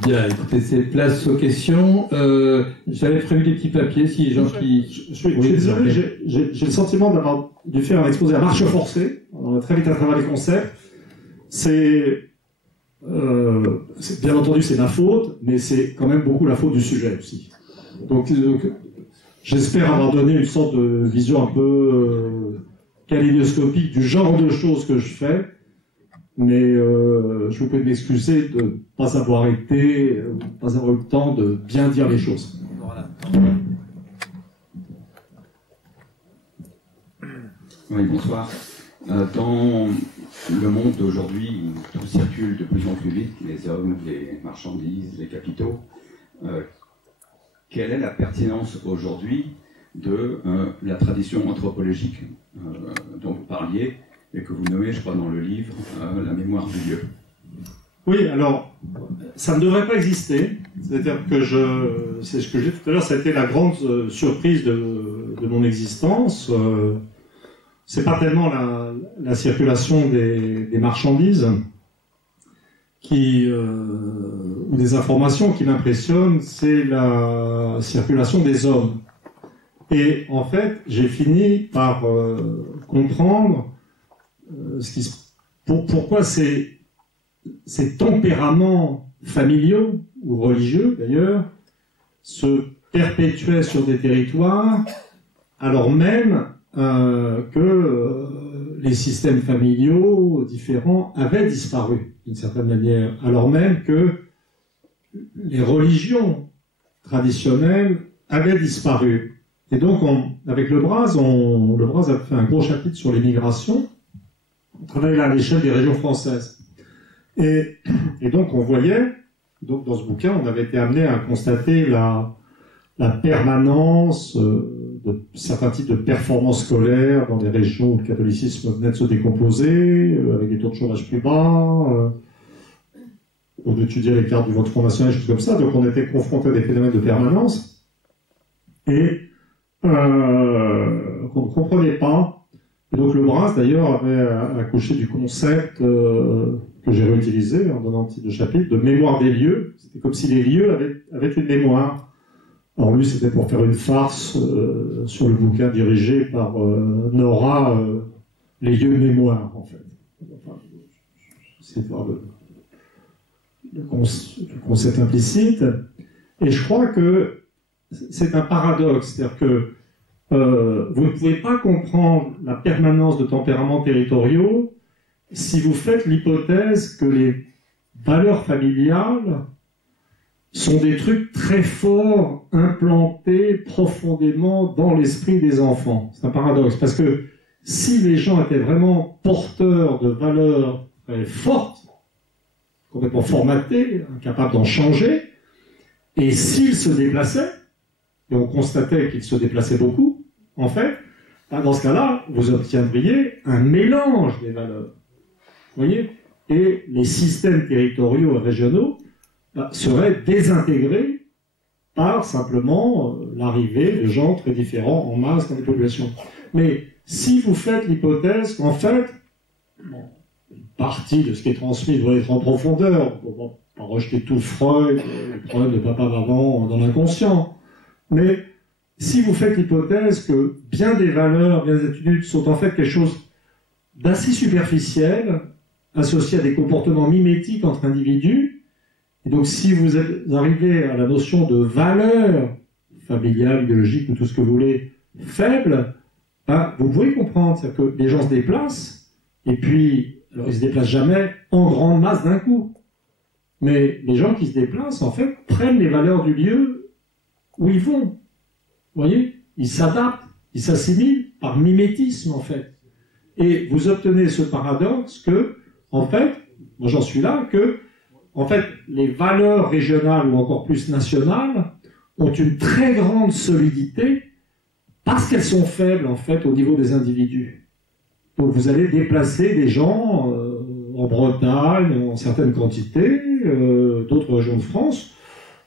Bien, écoutez, c'est place aux questions. J'avais prévu des petits papiers, si les gens qui... Je suis désolé, j'ai le sentiment d'avoir dû faire un exposé à marche forcée. On a très vite à travers les concepts. Bien entendu, c'est ma faute, mais c'est quand même beaucoup la faute du sujet aussi. Donc j'espère avoir donné une sorte de vision un peu kaléidoscopique du genre de choses que je fais. Mais je vous prie de m'excuser de ne pas avoir été, pas avoir eu le temps de bien dire les choses. Oui, bonsoir. Dans le monde d'aujourd'hui, où tout circule de plus en plus vite, les hommes, les marchandises, les capitaux, quelle est la pertinence aujourd'hui de la tradition anthropologique dont vous parliez et que vous nommez, je crois, dans le livre, la mémoire du lieu? Oui, alors, ça ne devrait pas exister. C'est-à-dire que c'est ce que j'ai dit tout à l'heure, ça a été la grande surprise de mon existence. C'est pas tellement la circulation des marchandises ou des informations qui m'impressionnent, c'est la circulation des hommes. Et en fait, j'ai fini par comprendre pourquoi ces tempéraments familiaux ou religieux d'ailleurs se perpétuaient sur des territoires alors même que les systèmes familiaux différents avaient disparu d'une certaine manière, alors même que les religions traditionnelles avaient disparu. Et donc avec le Braz a fait un gros chapitre sur les migrations. On travaille là à l'échelle des régions françaises. Et donc on voyait, donc dans ce bouquin, on avait été amené à constater la permanence de certains types de performances scolaires dans des régions où le catholicisme venait de se décomposer, avec des taux de chômage plus bas. On étudiait les cartes du vote Front National, des choses comme ça. Donc on était confronté à des phénomènes de permanence et qu'on ne comprenait pas. Et donc le Braz, d'ailleurs, avait accouché du concept que j'ai réutilisé en donnant un petit chapitre de mémoire des lieux. C'était comme si les lieux avaient une mémoire. Alors lui, c'était pour faire une farce sur le bouquin dirigé par Nora, les lieux de mémoire, en fait. Enfin, c'est voir le concept implicite. Et je crois que c'est un paradoxe, c'est-à-dire que vous ne pouvez pas comprendre la permanence de tempéraments territoriaux si vous faites l'hypothèse que les valeurs familiales sont des trucs très forts, implantés profondément dans l'esprit des enfants. C'est un paradoxe, parce que si les gens étaient vraiment porteurs de valeurs très fortes, complètement formatées, incapables d'en changer, et s'ils se déplaçaient, et on constatait qu'ils se déplaçaient beaucoup, en fait, dans ce cas-là, vous obtiendriez un mélange des valeurs. Vous voyez? Et les systèmes territoriaux et régionaux seraient désintégrés par simplement l'arrivée de gens très différents en masse dans les populations. Mais si vous faites l'hypothèse qu'en fait, une partie de ce qui est transmis doit être en profondeur, on ne va pas rejeter tout Freud, le problème de papa-maman dans l'inconscient, mais si vous faites l'hypothèse que bien des valeurs, bien des attitudes sont en fait quelque chose d'assez superficiel, associé à des comportements mimétiques entre individus, et donc si vous arrivez à la notion de valeur familiale, idéologique ou tout ce que vous voulez, faible, vous pouvez comprendre, c'est-à-dire que les gens se déplacent, et puis, alors ils se déplacent jamais en grande masse d'un coup, mais les gens qui se déplacent, en fait, prennent les valeurs du lieu où ils vont. Vous voyez, ils s'adaptent, ils s'assimilent par mimétisme, en fait. Et vous obtenez ce paradoxe que, en fait, moi j'en suis là, que, en fait, les valeurs régionales ou encore plus nationales ont une très grande solidité parce qu'elles sont faibles, en fait, au niveau des individus. Donc vous allez déplacer des gens en Bretagne, en certaines quantités, d'autres régions de France.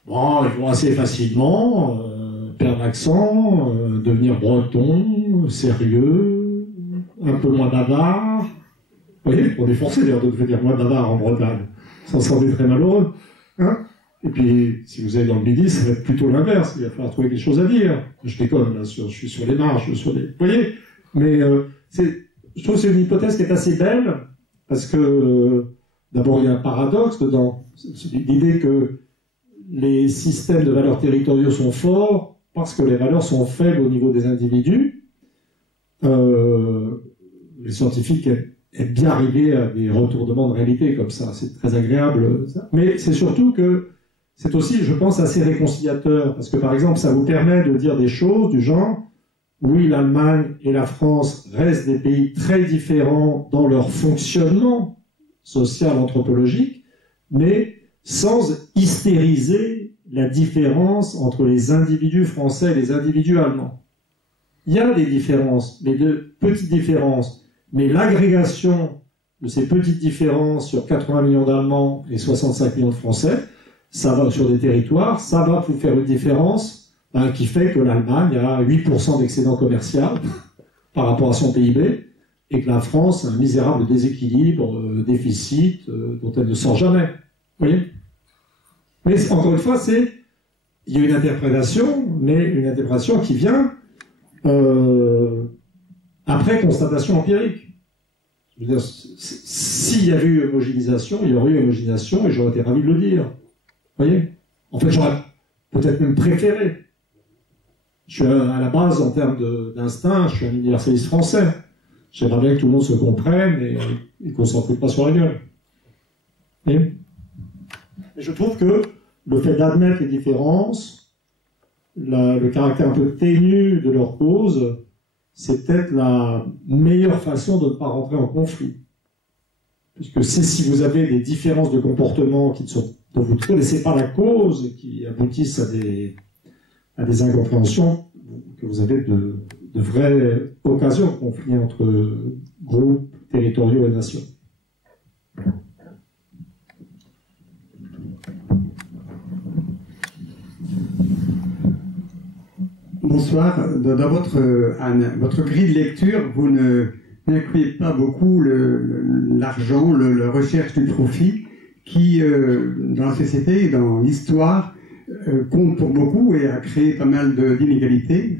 Bon, ils vont assez facilement perdre l'accent, devenir breton, sérieux, un peu moins bavard. Vous voyez, on est forcé d'ailleurs de devenir moins bavard en Bretagne. Ça semble très malheureux. Hein? Et puis, si vous allez dans le Midi, ça va être plutôt l'inverse. Il va falloir trouver quelque chose à dire. Je déconne, là, je suis sur les marges, sur les... Vous voyez? Mais je trouve que c'est une hypothèse qui est assez belle, parce que, d'abord, il y a un paradoxe dedans. C'est l'idée que les systèmes de valeurs territoriaux sont forts parce que les valeurs sont faibles au niveau des individus. Les scientifiques aiment bien arriver à des retournements de réalité comme ça. C'est très agréable. Mais c'est surtout que c'est aussi, je pense, assez réconciliateur. Parce que, par exemple, ça vous permet de dire des choses du genre, oui, l'Allemagne et la France restent des pays très différents dans leur fonctionnement social, anthropologique, mais sans hystériser la différence entre les individus français et les individus allemands. Il y a des différences, mais de petites différences. Mais l'agrégation de ces petites différences sur 80 millions d'Allemands et 65 millions de Français, ça va sur des territoires, ça va vous faire une différence qui fait que l'Allemagne a 8% d'excédent commercial par rapport à son PIB et que la France a un misérable déséquilibre, déficit dont elle ne sort jamais. Vous voyez? Mais encore une fois, il y a une interprétation, mais une interprétation qui vient après constatation empirique. Je veux dire, s'il y avait eu homogénéisation, il y aurait eu homogénéisation et j'aurais été ravi de le dire. Vous voyez? En fait, j'aurais peut-être même préféré. Je suis à la base, en termes d'instinct, je suis un universaliste français. J'aimerais bien que tout le monde se comprenne et qu'on ne s'en foute pas sur la gueule. Et je trouve que le fait d'admettre les différences, le caractère un peu ténu de leur cause, c'est peut-être la meilleure façon de ne pas rentrer en conflit. Puisque c'est si vous avez des différences de comportement dont vous ne connaissez pas la cause et qui aboutissent à des incompréhensions, que vous avez de vraies occasions de conflit entre groupes territoriaux et nations. Bonsoir. Dans votre grille de lecture, vous n'incluez pas beaucoup l'argent, la recherche du profit, qui, dans la société et dans l'histoire, compte pour beaucoup et a créé pas mal d'inégalités,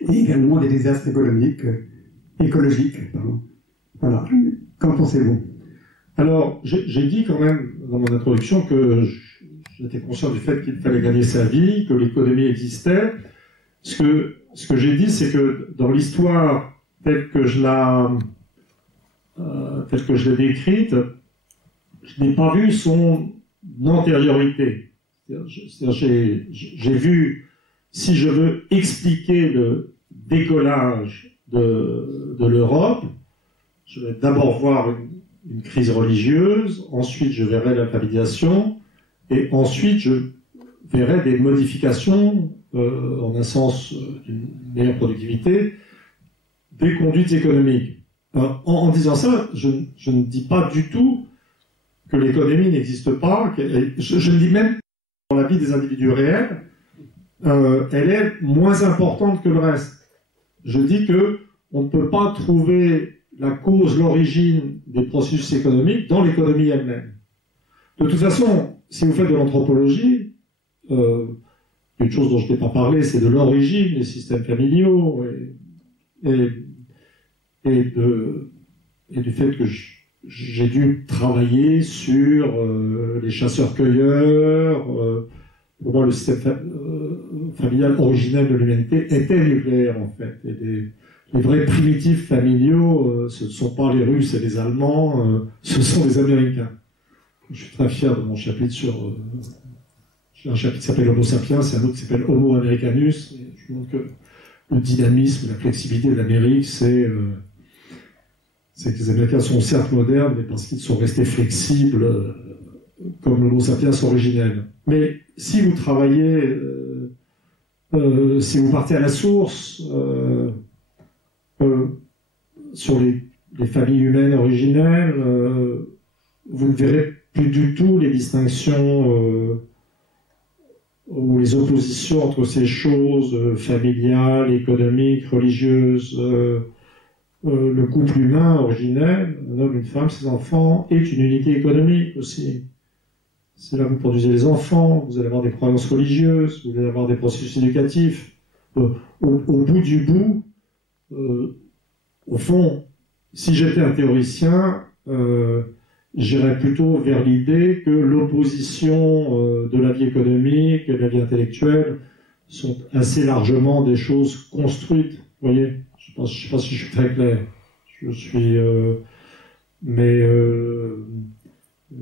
et également des désastres écologiques. Pardon. Voilà. Qu'en pensez-vous? Alors, j'ai dit quand même dans mon introduction que j'étais conscient du fait qu'il fallait gagner sa vie, que l'économie existait. Ce que j'ai dit, c'est que dans l'histoire telle que je l'ai décrite, je n'ai pas vu son antériorité. C'est-à-dire, j'ai vu, si je veux expliquer le décollage de l'Europe, je vais d'abord voir une crise religieuse, ensuite je verrai l'alphabétisation, et ensuite je verrai des modifications, en un sens d'une meilleure productivité, des conduites économiques. En disant ça, je ne dis pas du tout que l'économie n'existe pas, je ne dis même que dans la vie des individus réels, elle est moins importante que le reste. Je dis que on ne peut pas trouver la cause, l'origine des processus économiques dans l'économie elle-même. De toute façon, si vous faites de l'anthropologie, une chose dont je n'ai pas parlé, c'est de l'origine des systèmes familiaux et du fait que j'ai dû travailler sur les chasseurs-cueilleurs. Pour moi, le système familial originel de l'humanité était nucléaire, en fait. Et les vrais primitifs familiaux, ce ne sont pas les Russes et les Allemands, ce sont les Américains. Je suis très fier de mon chapitre sur... j'ai un chapitre qui s'appelle Homo sapiens, et un autre qui s'appelle Homo americanus. Et je montre que le dynamisme, la flexibilité de l'Amérique, c'est que les Américains sont certes modernes, mais parce qu'ils sont restés flexibles, comme l'Homo sapiens originel. Mais si vous travaillez, si vous partez à la source, sur les familles humaines originelles, vous ne verrez plus du tout les distinctions ou les oppositions entre ces choses familiales, économiques, religieuses. Le couple humain originel, un homme, une femme, ses enfants, est une unité économique aussi. c'est là que vous produisez les enfants, vous allez avoir des croyances religieuses, vous allez avoir des processus éducatifs. Au bout du bout, au fond, si j'étais un théoricien, j'irais plutôt vers l'idée que l'opposition de la vie économique et de la vie intellectuelle sont assez largement des choses construites. Vous voyez, je ne sais pas si je suis très clair. Je suis... mais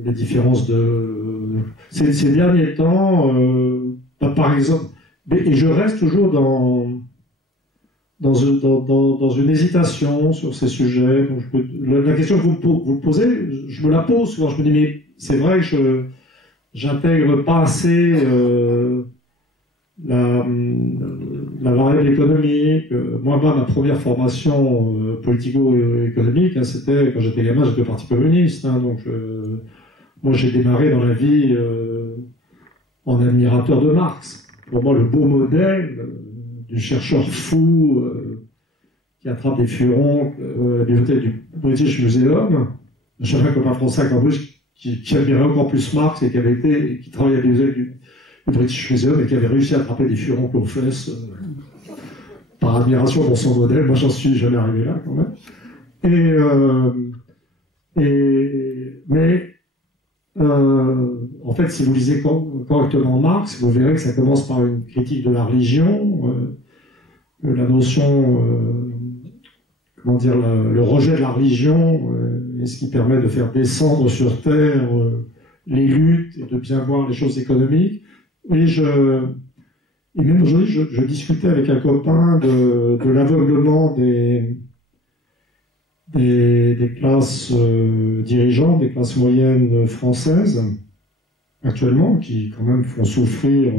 les différences de... Ces derniers temps, par exemple... Et je reste toujours dans une hésitation sur ces sujets. Donc la question que vous posez, je me la pose souvent. Je me dis, mais c'est vrai que j'intègre pas assez la variable économique. Moi, ma première formation politico-économique, hein, c'était quand j'étais gamin, j'étais au Parti communiste. Hein, donc moi, j'ai démarré dans la vie en admirateur de Marx. Pour moi, le beau modèle du chercheur fou qui attrape des furons à la bibliothèque du British Museum, un chercheur comme un Français à Cambridge qui admirait encore plus Marx et qui travaillait à la bibliothèque du British Museum et qui avait réussi à attraper des furons aux fesses par admiration pour son modèle. Moi, j'en suis jamais arrivé là, quand même. Mais en fait, si vous lisez correctement Marx, vous verrez que ça commence par une critique de la religion, la notion, comment dire, le rejet de la religion, est ce qui permet de faire descendre sur terre les luttes et de bien voir les choses économiques. Et même aujourd'hui, je discutais avec un copain de l'aveuglement des classes dirigeantes, des classes moyennes françaises, actuellement, qui quand même font souffrir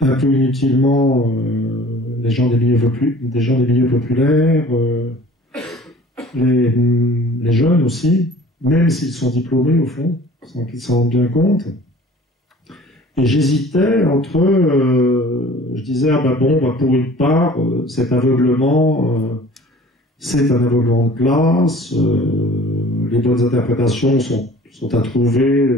un peu inutilement les gens des milieux populaires, les jeunes aussi, même s'ils sont diplômés au fond, sans qu'ils s'en rendent bien compte. Et j'hésitais entre, je disais, pour une part, cet aveuglement, c'est un aveuglement de classe, les bonnes interprétations sont à trouver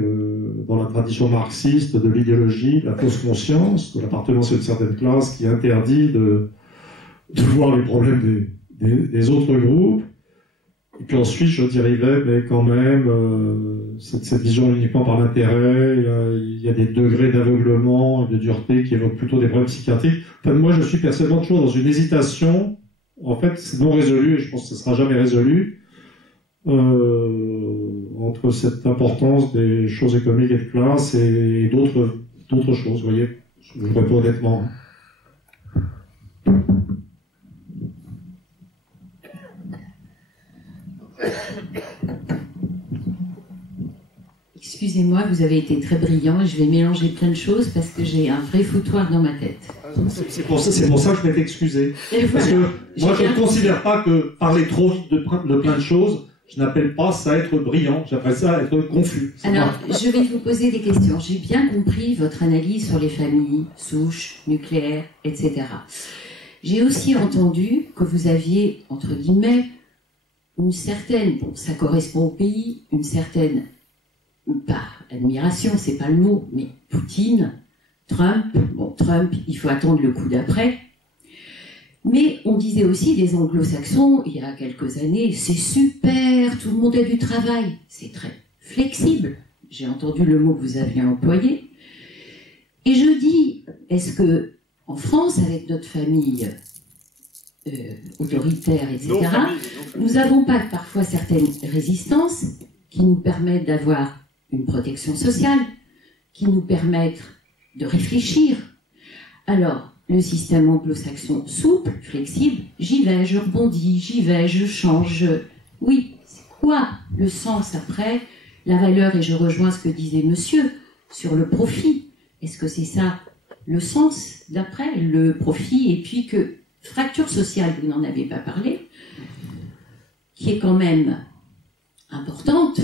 dans la tradition marxiste de l'idéologie, de la fausse conscience, de l'appartenance à une certaine classe qui interdit de voir les problèmes des autres groupes. Et puis ensuite, je dérivais, mais quand même, cette vision uniquement par l'intérêt, il y a des degrés d'aveuglement et de dureté qui évoquent plutôt des problèmes psychiatriques. Enfin, moi, je suis personnellement toujours dans une hésitation. En fait, c'est non résolu, et je pense que ce ne sera jamais résolu, entre cette importance des choses économiques et de classe et d'autres choses, vous voyez. Je vous réponds honnêtement. Excusez-moi, vous avez été très brillant et je vais mélanger plein de choses parce que j'ai un vrai foutoir dans ma tête. C'est pour ça que je m'étais excusé. Parce que moi, je ne considère pas que parler trop vite de plein de choses, je n'appelle pas ça être brillant, j'appelle ça être confus. Alors, je vais vous poser des questions. J'ai bien compris votre analyse sur les familles, souches, nucléaires, etc. J'ai aussi entendu que vous aviez, entre guillemets, une certaine, bon, ça correspond au pays, une certaine, pas admiration, c'est pas le mot, mais Poutine, Trump, il faut attendre le coup d'après. Mais on disait aussi des anglo-saxons, il y a quelques années, c'est super, tout le monde a du travail, c'est très flexible. J'ai entendu le mot que vous aviez employé. Et je dis, est-ce que en France, avec notre famille autoritaire, etc., nous n'avons pas parfois certaines résistances qui nous permettent d'avoir une protection sociale, qui nous permettent de réfléchir. Alors, le système anglo-saxon souple, flexible, j'y vais, je rebondis, j'y vais, je change. Oui, c'est quoi le sens après, la valeur, et je rejoins ce que disait monsieur, sur le profit. Est-ce que c'est ça le sens d'après, le profit, et puis que fracture sociale, vous n'en avez pas parlé, qui est quand même importante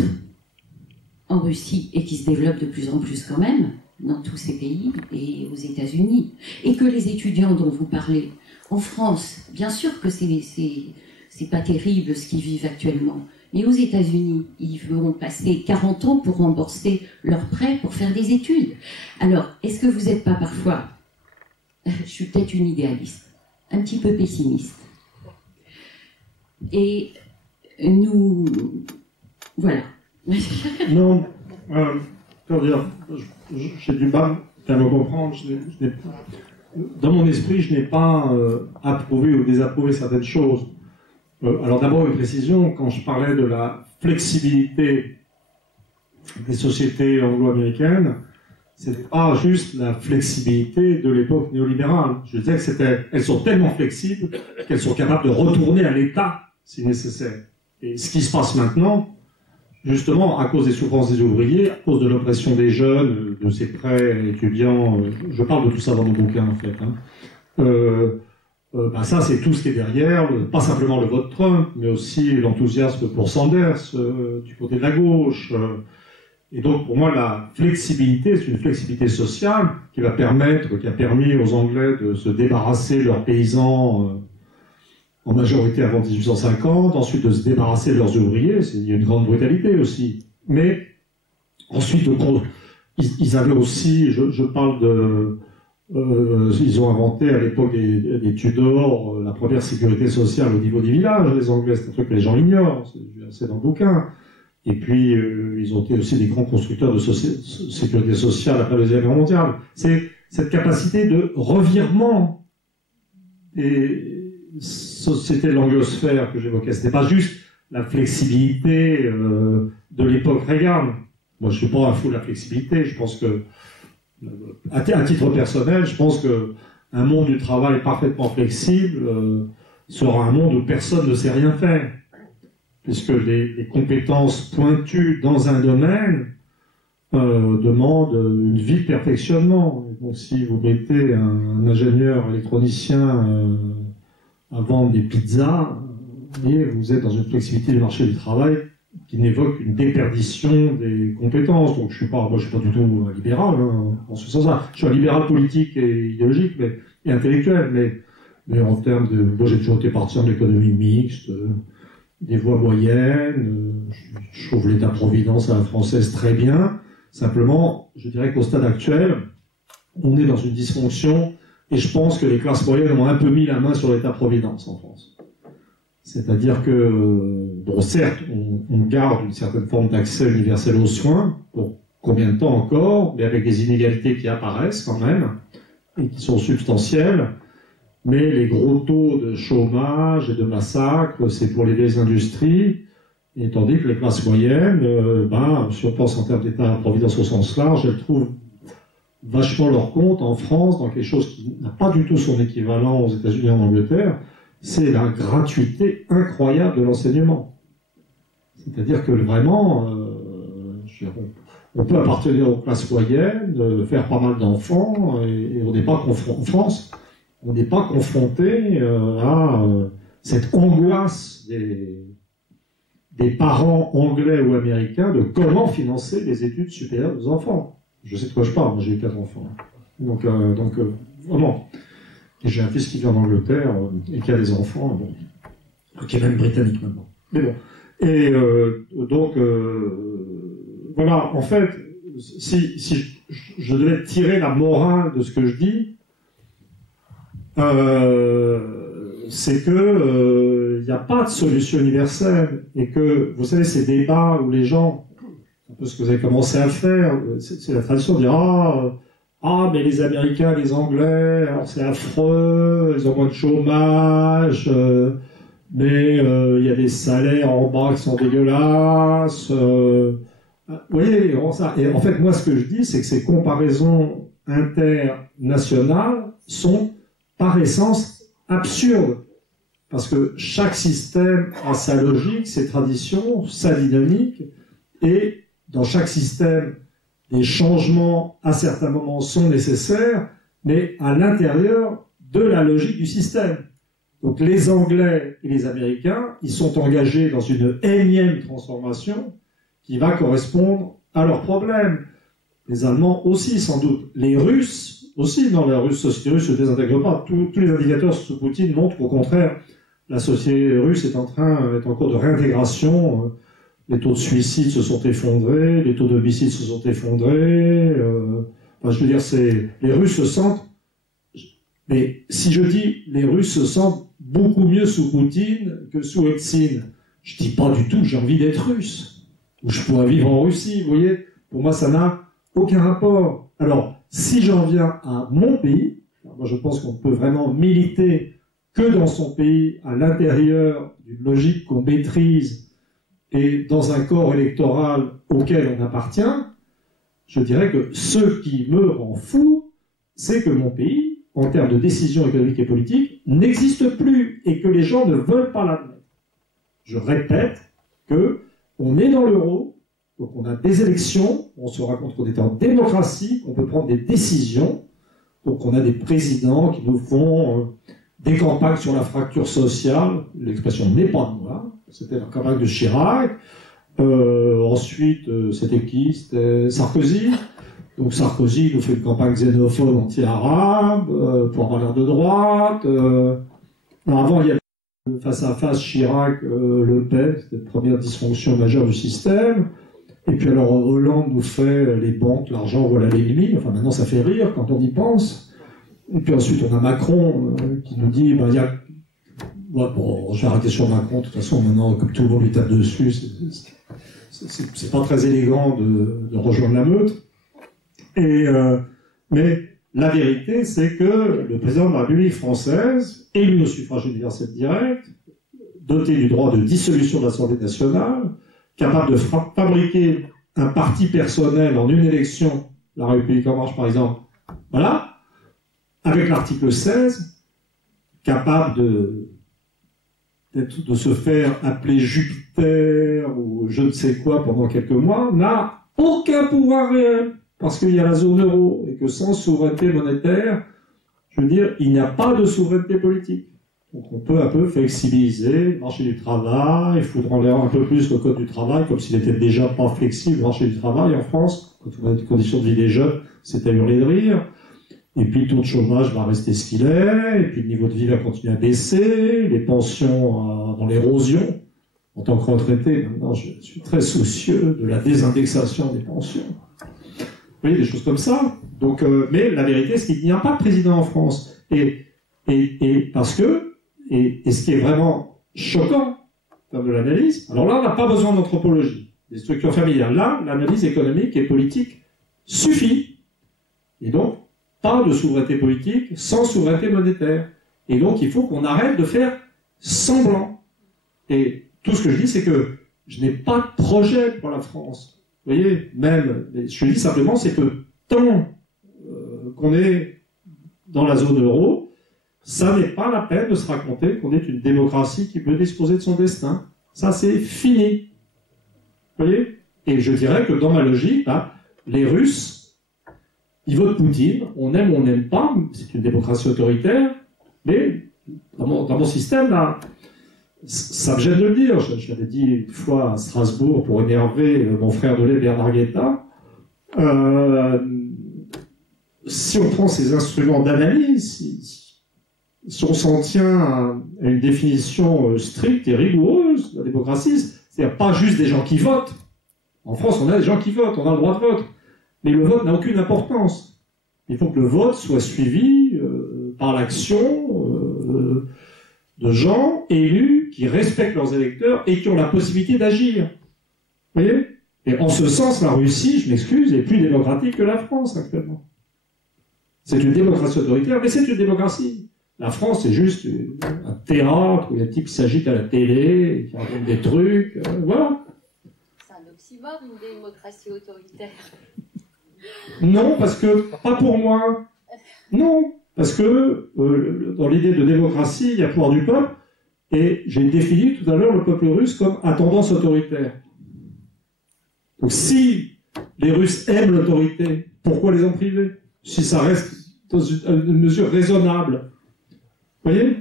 en Russie et qui se développe de plus en plus quand même, dans tous ces pays et aux États-Unis, et que les étudiants dont vous parlez, en France, bien sûr que c'est pas terrible ce qu'ils vivent actuellement, Mais aux États-Unis, ils vont passer 40 ans pour rembourser leurs prêts pour faire des études. Alors, est-ce que vous n'êtes pas parfois, je suis peut-être une idéaliste, un petit peu pessimiste. Et nous... Voilà. Non, comment dire, j'ai du mal à me comprendre. Dans mon esprit, je n'ai pas approuvé ou désapprouvé certaines choses. Alors d'abord, une précision, quand je parlais de la flexibilité des sociétés anglo-américaines, c'était pas juste la flexibilité de l'époque néolibérale. Je disais que elles sont tellement flexibles qu'elles sont capables de retourner à l'État si nécessaire. Et ce qui se passe maintenant, justement, à cause des souffrances des ouvriers, à cause de l'oppression des jeunes, de ces prêts étudiants, je parle de tout ça dans mon bouquin en fait, ça c'est tout ce qui est derrière, pas simplement le vote Trump, mais aussi l'enthousiasme pour Sanders du côté de la gauche. Et donc pour moi la flexibilité, c'est une flexibilité sociale qui a permis aux Anglais de se débarrasser de leurs paysans en majorité avant 1850, ensuite de se débarrasser de leurs ouvriers, il y a une grande brutalité aussi. Mais ensuite, ils avaient aussi, je parle de... ils ont inventé à l'époque des Tudors la première sécurité sociale au niveau des villages, les Anglais, c'est un truc que les gens ignorent, c'est dans le bouquin. Et puis, ils ont été aussi des grands constructeurs de sécurité sociale après la Deuxième Guerre mondiale. C'est cette capacité de revirement et société de l'anglosphère que j'évoquais. C'était pas juste la flexibilité de l'époque Reagan. Moi, je suis pas un fou de la flexibilité. Je pense que, à titre personnel, je pense que un monde du travail parfaitement flexible sera un monde où personne ne sait rien faire, puisque les compétences pointues dans un domaine demandent une vie de perfectionnement. Donc, si vous mettez un ingénieur électronicien à vendre des pizzas, vous êtes dans une flexibilité du marché du travail qui n'évoque une déperdition des compétences. Donc moi je suis pas du tout libéral, en ce sens-là. Je suis un libéral politique et idéologique, et intellectuel, mais en termes de... Moi j'ai toujours été partisan de l'économie mixte, des voies moyennes, je trouve l'État-providence à la française très bien. Simplement, je dirais qu'au stade actuel, on est dans une dysfonction. Et je pense que les classes moyennes ont un peu mis la main sur l'État-providence en France. C'est-à-dire que, bon, certes, on garde une certaine forme d'accès universel aux soins, pour combien de temps encore, mais avec des inégalités qui apparaissent quand même, et qui sont substantielles. Mais les gros taux de chômage et de massacre, c'est pour les vieilles industries, et tandis que les classes moyennes, si on pense en termes d'État-providence au sens large, elles trouvent vachement leur compte en France dans quelque chose qui n'a pas du tout son équivalent aux États-Unis et en Angleterre, c'est la gratuité incroyable de l'enseignement. C'est-à-dire que vraiment, on peut appartenir aux classes moyennes, faire pas mal d'enfants, et on n'est pas en France, on n'est pas confronté à cette angoisse des parents anglais ou américains de comment financer les études supérieures des enfants. Je sais de quoi je parle, moi j'ai eu 4 enfants. Donc vraiment. Et j'ai un fils qui vient d'Angleterre et qui a des enfants, qui est même britannique maintenant. Mais bon. Et voilà, en fait, si je devais tirer la morale de ce que je dis, c'est que il n'y a pas de solution universelle. Et que, vous savez, ces débats où les gens... un peu ce que vous avez commencé à faire, c'est la tradition de dire mais les Américains, les Anglais, alors c'est affreux, ils ont moins de chômage, mais il y a des salaires en bas qui sont dégueulasses. Vous voyez, ça. Et en fait, moi, ce que je dis, c'est que ces comparaisons internationales sont, par essence, absurdes. Parce que chaque système a sa logique, ses traditions, sa dynamique, et dans chaque système, des changements à certains moments sont nécessaires, mais à l'intérieur de la logique du système. Donc les Anglais et les Américains, ils sont engagés dans une énième transformation qui va correspondre à leurs problèmes. Les Allemands aussi, sans doute. Les Russes aussi, non, la société russe ne se désintègre pas. Tous les indicateurs sous Poutine montrent qu'au contraire, la société russe est en cours de réintégration. Les taux de suicide se sont effondrés, les taux d'homicide se sont effondrés. Enfin, je veux dire, les Russes se sentent... Mais si je dis les Russes se sentent beaucoup mieux sous Poutine que sous Eltsine, je dis pas du tout que j'ai envie d'être russe, ou je pourrais vivre en Russie, vous voyez. Pour moi, ça n'a aucun rapport. Alors, si j'en viens à mon pays, moi je pense qu'on peut vraiment militer que dans son pays, à l'intérieur d'une logique qu'on maîtrise, et dans un corps électoral auquel on appartient, je dirais que ce qui me rend fou, c'est que mon pays, en termes de décisions économiques et politiques, n'existe plus et que les gens ne veulent pas l'admettre. Je répète qu'on est dans l'euro, donc on a des élections, on se rend compte qu'on est en démocratie, qu'on peut prendre des décisions, donc on a des présidents qui nous font des campagnes sur la fracture sociale, l'expression n'est pas de moi, c'était la campagne de Chirac. Ensuite, c'était qui? C'était Sarkozy. Donc Sarkozy nous fait une campagne xénophobe anti-arabe, pour avoir l'air de droite. Avant, il y avait face à face Chirac-Le Pen, c'était la première dysfonction majeure du système. Et puis alors Hollande nous fait les banques, l'argent, voilà les limites. Enfin maintenant ça fait rire quand on y pense. Et puis ensuite on a Macron qui nous dit, il y a... Ouais, bon, je vais arrêter sur Macron, de toute façon, maintenant, comme tout le monde lui tape dessus, c'est pas très élégant de rejoindre la meute. Mais la vérité, c'est que le président de la République française, élu au suffrage universel direct, doté du droit de dissolution de l'Assemblée nationale, capable de fabriquer un parti personnel en une élection, la République en marche par exemple, voilà, avec l'article 16, capable de se faire appeler Jupiter ou je ne sais quoi pendant quelques mois, n'a aucun pouvoir réel, parce qu'il y a la zone euro, et que sans souveraineté monétaire, je veux dire, il n'y a pas de souveraineté politique. Donc on peut un peu flexibiliser le marché du travail, foutre en l'air un peu plus le code du travail, comme s'il n'était déjà pas flexible le marché du travail en France, quand on a des conditions de vie des jeunes, c'est à hurler de rire. Et puis le taux de chômage va rester ce qu'il est, et puis le niveau de vie va continuer à baisser, les pensions dans l'érosion. En tant que retraité, maintenant, je suis très soucieux de la désindexation des pensions. Vous voyez, des choses comme ça. Donc, mais la vérité, c'est qu'il n'y a pas de président en France. Et parce que, et ce qui est vraiment choquant en termes de l'analyse, alors là, on n'a pas besoin d'anthropologie, des structures familiales. Là, l'analyse économique et politique suffit. Et donc, pas de souveraineté politique sans souveraineté monétaire. Et donc, il faut qu'on arrête de faire semblant. Et tout ce que je dis, c'est que je n'ai pas de projet pour la France. Vous voyez, même, je dis simplement, c'est que tant qu'on est dans la zone euro, ça n'est pas la peine de se raconter qu'on est une démocratie qui peut disposer de son destin. Ça, c'est fini. Vous voyez? Et je dirais que dans ma logique, les Russes, ils votent Poutine, on aime ou on n'aime pas, c'est une démocratie autoritaire, mais dans mon système, là, ça me gêne de le dire. J'avais dit une fois à Strasbourg, pour énerver mon frère de lait Bernard Guetta, si on prend ces instruments d'analyse, si on s'en tient à une définition stricte et rigoureuse de la démocratie, c'est-à-dire pas juste des gens qui votent. En France, on a des gens qui votent, on a le droit de vote. Mais le vote n'a aucune importance. Il faut que le vote soit suivi par l'action de gens élus qui respectent leurs électeurs et qui ont la possibilité d'agir. Vous voyez? Et en ce sens, la Russie, je m'excuse, est plus démocratique que la France actuellement. C'est une démocratie autoritaire, mais c'est une démocratie. La France, c'est juste un théâtre où il y a des types qui s'agitent à la télé, qui racontent des trucs, voilà. C'est un oxymore, une démocratie autoritaire. Non, parce que, pas pour moi. Non, parce que dans l'idée de démocratie, il y a pouvoir du peuple, et j'ai défini tout à l'heure le peuple russe comme à tendance autoritaire. Donc si les Russes aiment l'autorité, pourquoi les en priver? Si ça reste dans une mesure raisonnable. Vous voyez?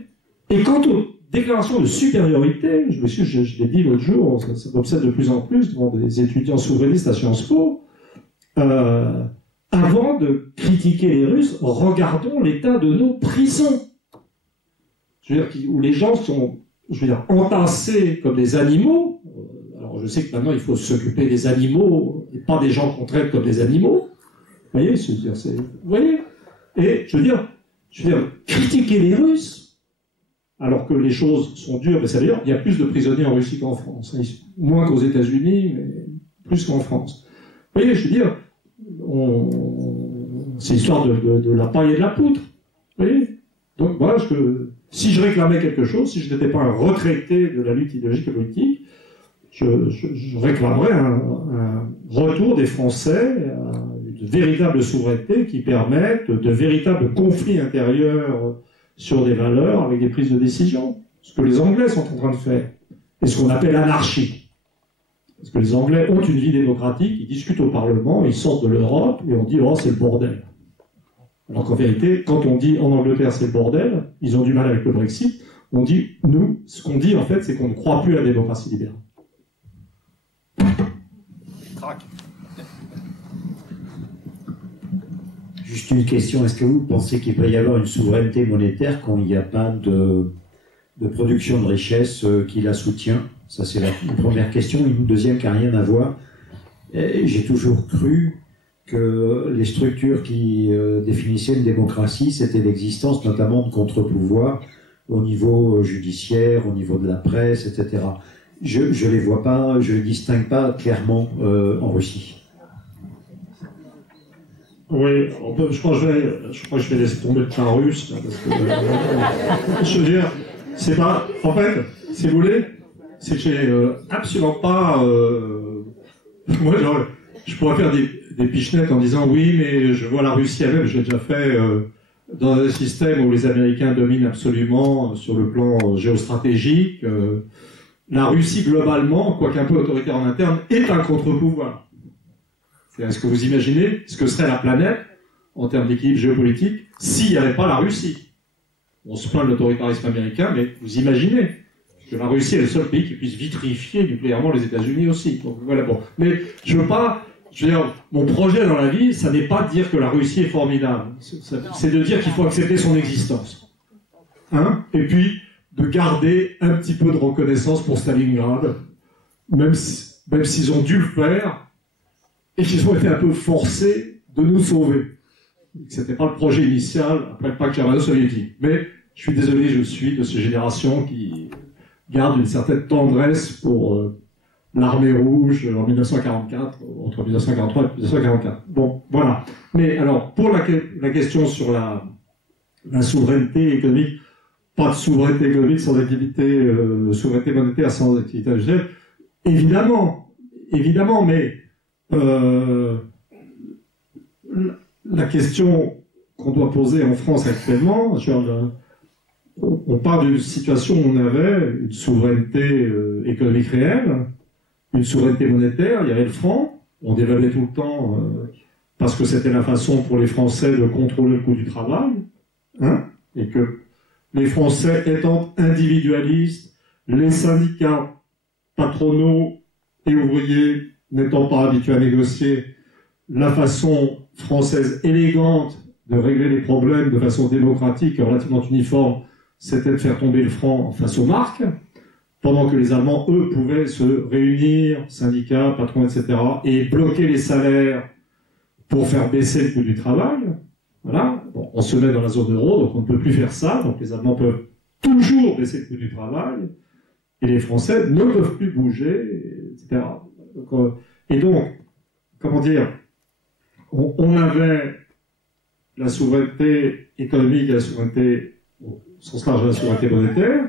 Et quant aux déclarations de supériorité, je l'ai dit l'autre jour, ça m'obsède de plus en plus devant des étudiants souverainistes à Sciences Po, avant de critiquer les Russes, regardons l'état de nos prisons. Je veux dire, où les gens sont je veux dire, entassés comme des animaux. Alors je sais que maintenant il faut s'occuper des animaux et pas des gens qu'on traite comme des animaux. Vous voyez, vous voyez. Et je veux dire, critiquer les Russes, alors que les choses sont dures. Mais ça veut dire qu'il y a plus de prisonniers en Russie qu'en France. Moins qu'aux États-Unis, mais plus qu'en France. Vous voyez, je veux dire, c'est l'histoire de la paille et de la poutre. Vous voyez. Donc voilà, si je réclamais quelque chose, si je n'étais pas un retraité de la lutte idéologique et politique, je réclamerais un retour des Français à de véritables souverainetés qui permettent de véritables conflits intérieurs sur des valeurs avec des prises de décision. Ce que les Anglais sont en train de faire. Et ce qu'on appelle l'anarchie. Parce que les Anglais ont une vie démocratique, ils discutent au Parlement, ils sortent de l'Europe et on dit « oh, c'est le bordel ». Alors qu'en vérité, quand on dit en Angleterre c'est le bordel, ils ont du mal avec le Brexit, on dit, nous, ce qu'on dit en fait, c'est qu'on ne croit plus à la démocratie libérale. Juste une question, est-ce que vous pensez qu'il peut y avoir une souveraineté monétaire quand il n'y a pas de production de richesse qui la soutient? Ça c'est la première question. Une deuxième qui n'a rien à voir. J'ai toujours cru que les structures qui définissaient une démocratie, c'était l'existence notamment de contre-pouvoirs au niveau judiciaire, au niveau de la presse, etc. Je ne les vois pas, je ne les distingue pas clairement en Russie. Oui, je crois que je vais laisser tomber le train russe, là, parce que, je veux dire, c'est pas, en fait, si vous voulez, c'est que j'ai absolument pas, moi, genre, je pourrais faire des pichenettes en disant oui, mais je vois la Russie elle-même, j'ai déjà fait dans un système où les Américains dominent absolument sur le plan géostratégique. La Russie, globalement, quoique un peu autoritaire en interne, est un contre-pouvoir. Est-ce que vous imaginez ce que serait la planète en termes d'équilibre géopolitique s'il n'y avait pas la Russie? On se plaint de l'autoritarisme américain, mais vous imaginez que la Russie est le seul pays qui puisse vitrifier nucléairement les États-Unis aussi. Donc voilà, bon. Mais je veux dire, mon projet dans la vie, ça n'est pas de dire que la Russie est formidable. C'est de dire qu'il faut accepter son existence. Hein? Et puis, de garder un petit peu de reconnaissance pour Stalingrad, même s'ils ont dû le faire, et qu'ils ont été un peu forcés de nous sauver. C'était pas le projet initial après le pacte germano-soviétique. Mais je suis désolé, je suis de ces générations qui gardent une certaine tendresse pour l'armée rouge en 1944, entre 1943 et 1944. Bon, voilà. Mais alors, pour la question sur la souveraineté économique, pas de souveraineté économique sans activité, souveraineté monétaire sans activité industrielle, évidemment, mais la question qu'on doit poser en France actuellement, on part d'une situation où on avait une souveraineté économique réelle, une souveraineté monétaire, il y avait le franc, on dévaluait tout le temps parce que c'était la façon pour les Français de contrôler le coût du travail, hein, et que les Français étant individualistes, les syndicats patronaux et ouvriers n'étant pas habitués à négocier, la façon française élégante de régler les problèmes de façon démocratique et relativement uniforme, c'était de faire tomber le franc face aux marques, pendant que les Allemands, eux, pouvaient se réunir, syndicats, patrons, etc., et bloquer les salaires pour faire baisser le coût du travail. Voilà. Bon, on se met dans la zone euro, donc on ne peut plus faire ça, donc les Allemands peuvent toujours baisser le coût du travail, et les Français ne peuvent plus bouger, etc. Et donc, comment dire, on avait la souveraineté économique et la souveraineté, au sens large de la souveraineté monétaire,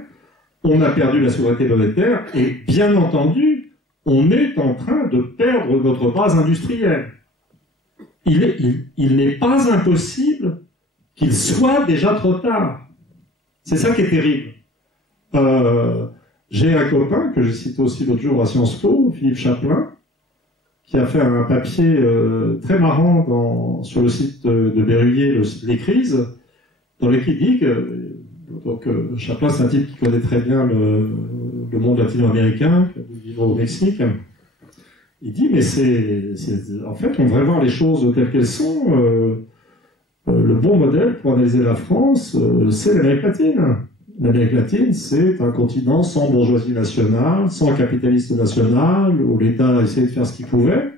on a perdu la souveraineté monétaire, et bien entendu, on est en train de perdre notre base industrielle. Il n'est pas impossible qu'il soit déjà trop tard. C'est ça qui est terrible. J'ai un copain, que j'ai cité aussi l'autre jour à Sciences Po, Philippe Chaplin, qui a fait un papier très marrant sur le site de Berruyer, le site Les Crises, dans lequel il dit que Chaplin, c'est un type qui connaît très bien le monde latino-américain, qui vit au Mexique. Il dit, mais en fait, on devrait voir les choses telles qu'elles sont. Le bon modèle pour analyser la France, c'est l'Amérique latine. L'Amérique latine, c'est un continent sans bourgeoisie nationale, sans capitalisme national, où l'État a essayé de faire ce qu'il pouvait.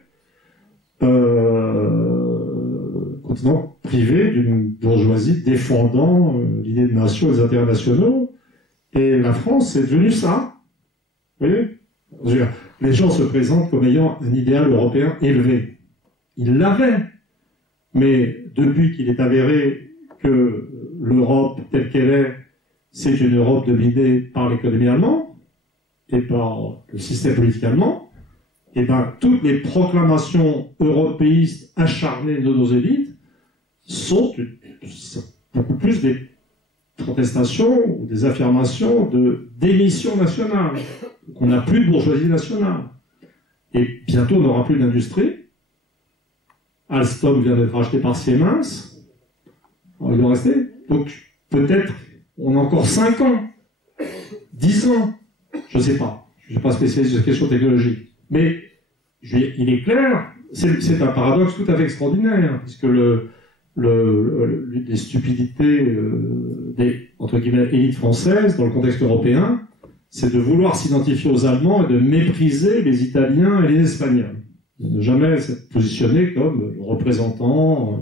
Continent privé d'une bourgeoisie défendant l'idée de nation et des intérêts nationaux. Et la France est devenue ça. Vous voyez ? Je veux dire, les gens se présentent comme ayant un idéal européen élevé. Ils l'avaient. Mais depuis qu'il est avéré que l'Europe telle qu'elle est, c'est une Europe dominée par l'économie allemande et par le système politique allemand, et bien toutes les proclamations européistes acharnées de nos élites sont beaucoup plus des protestations ou des affirmations de démission nationale. On n'a plus de bourgeoisie nationale. Et bientôt, on n'aura plus d'industrie. Alstom vient d'être racheté par Siemens. Alors, il doit rester. Donc, peut-être, on a encore 5 ans, 10 ans. Je ne sais pas. Je ne suis pas spécialiste de ces questions technologiques. Mais, il est clair, c'est un paradoxe tout à fait extraordinaire, puisque l'une des stupidités des, entre guillemets, élites françaises, dans le contexte européen, c'est de vouloir s'identifier aux Allemands et de mépriser les Italiens et les Espagnols. De ne jamais s'être positionné comme le représentant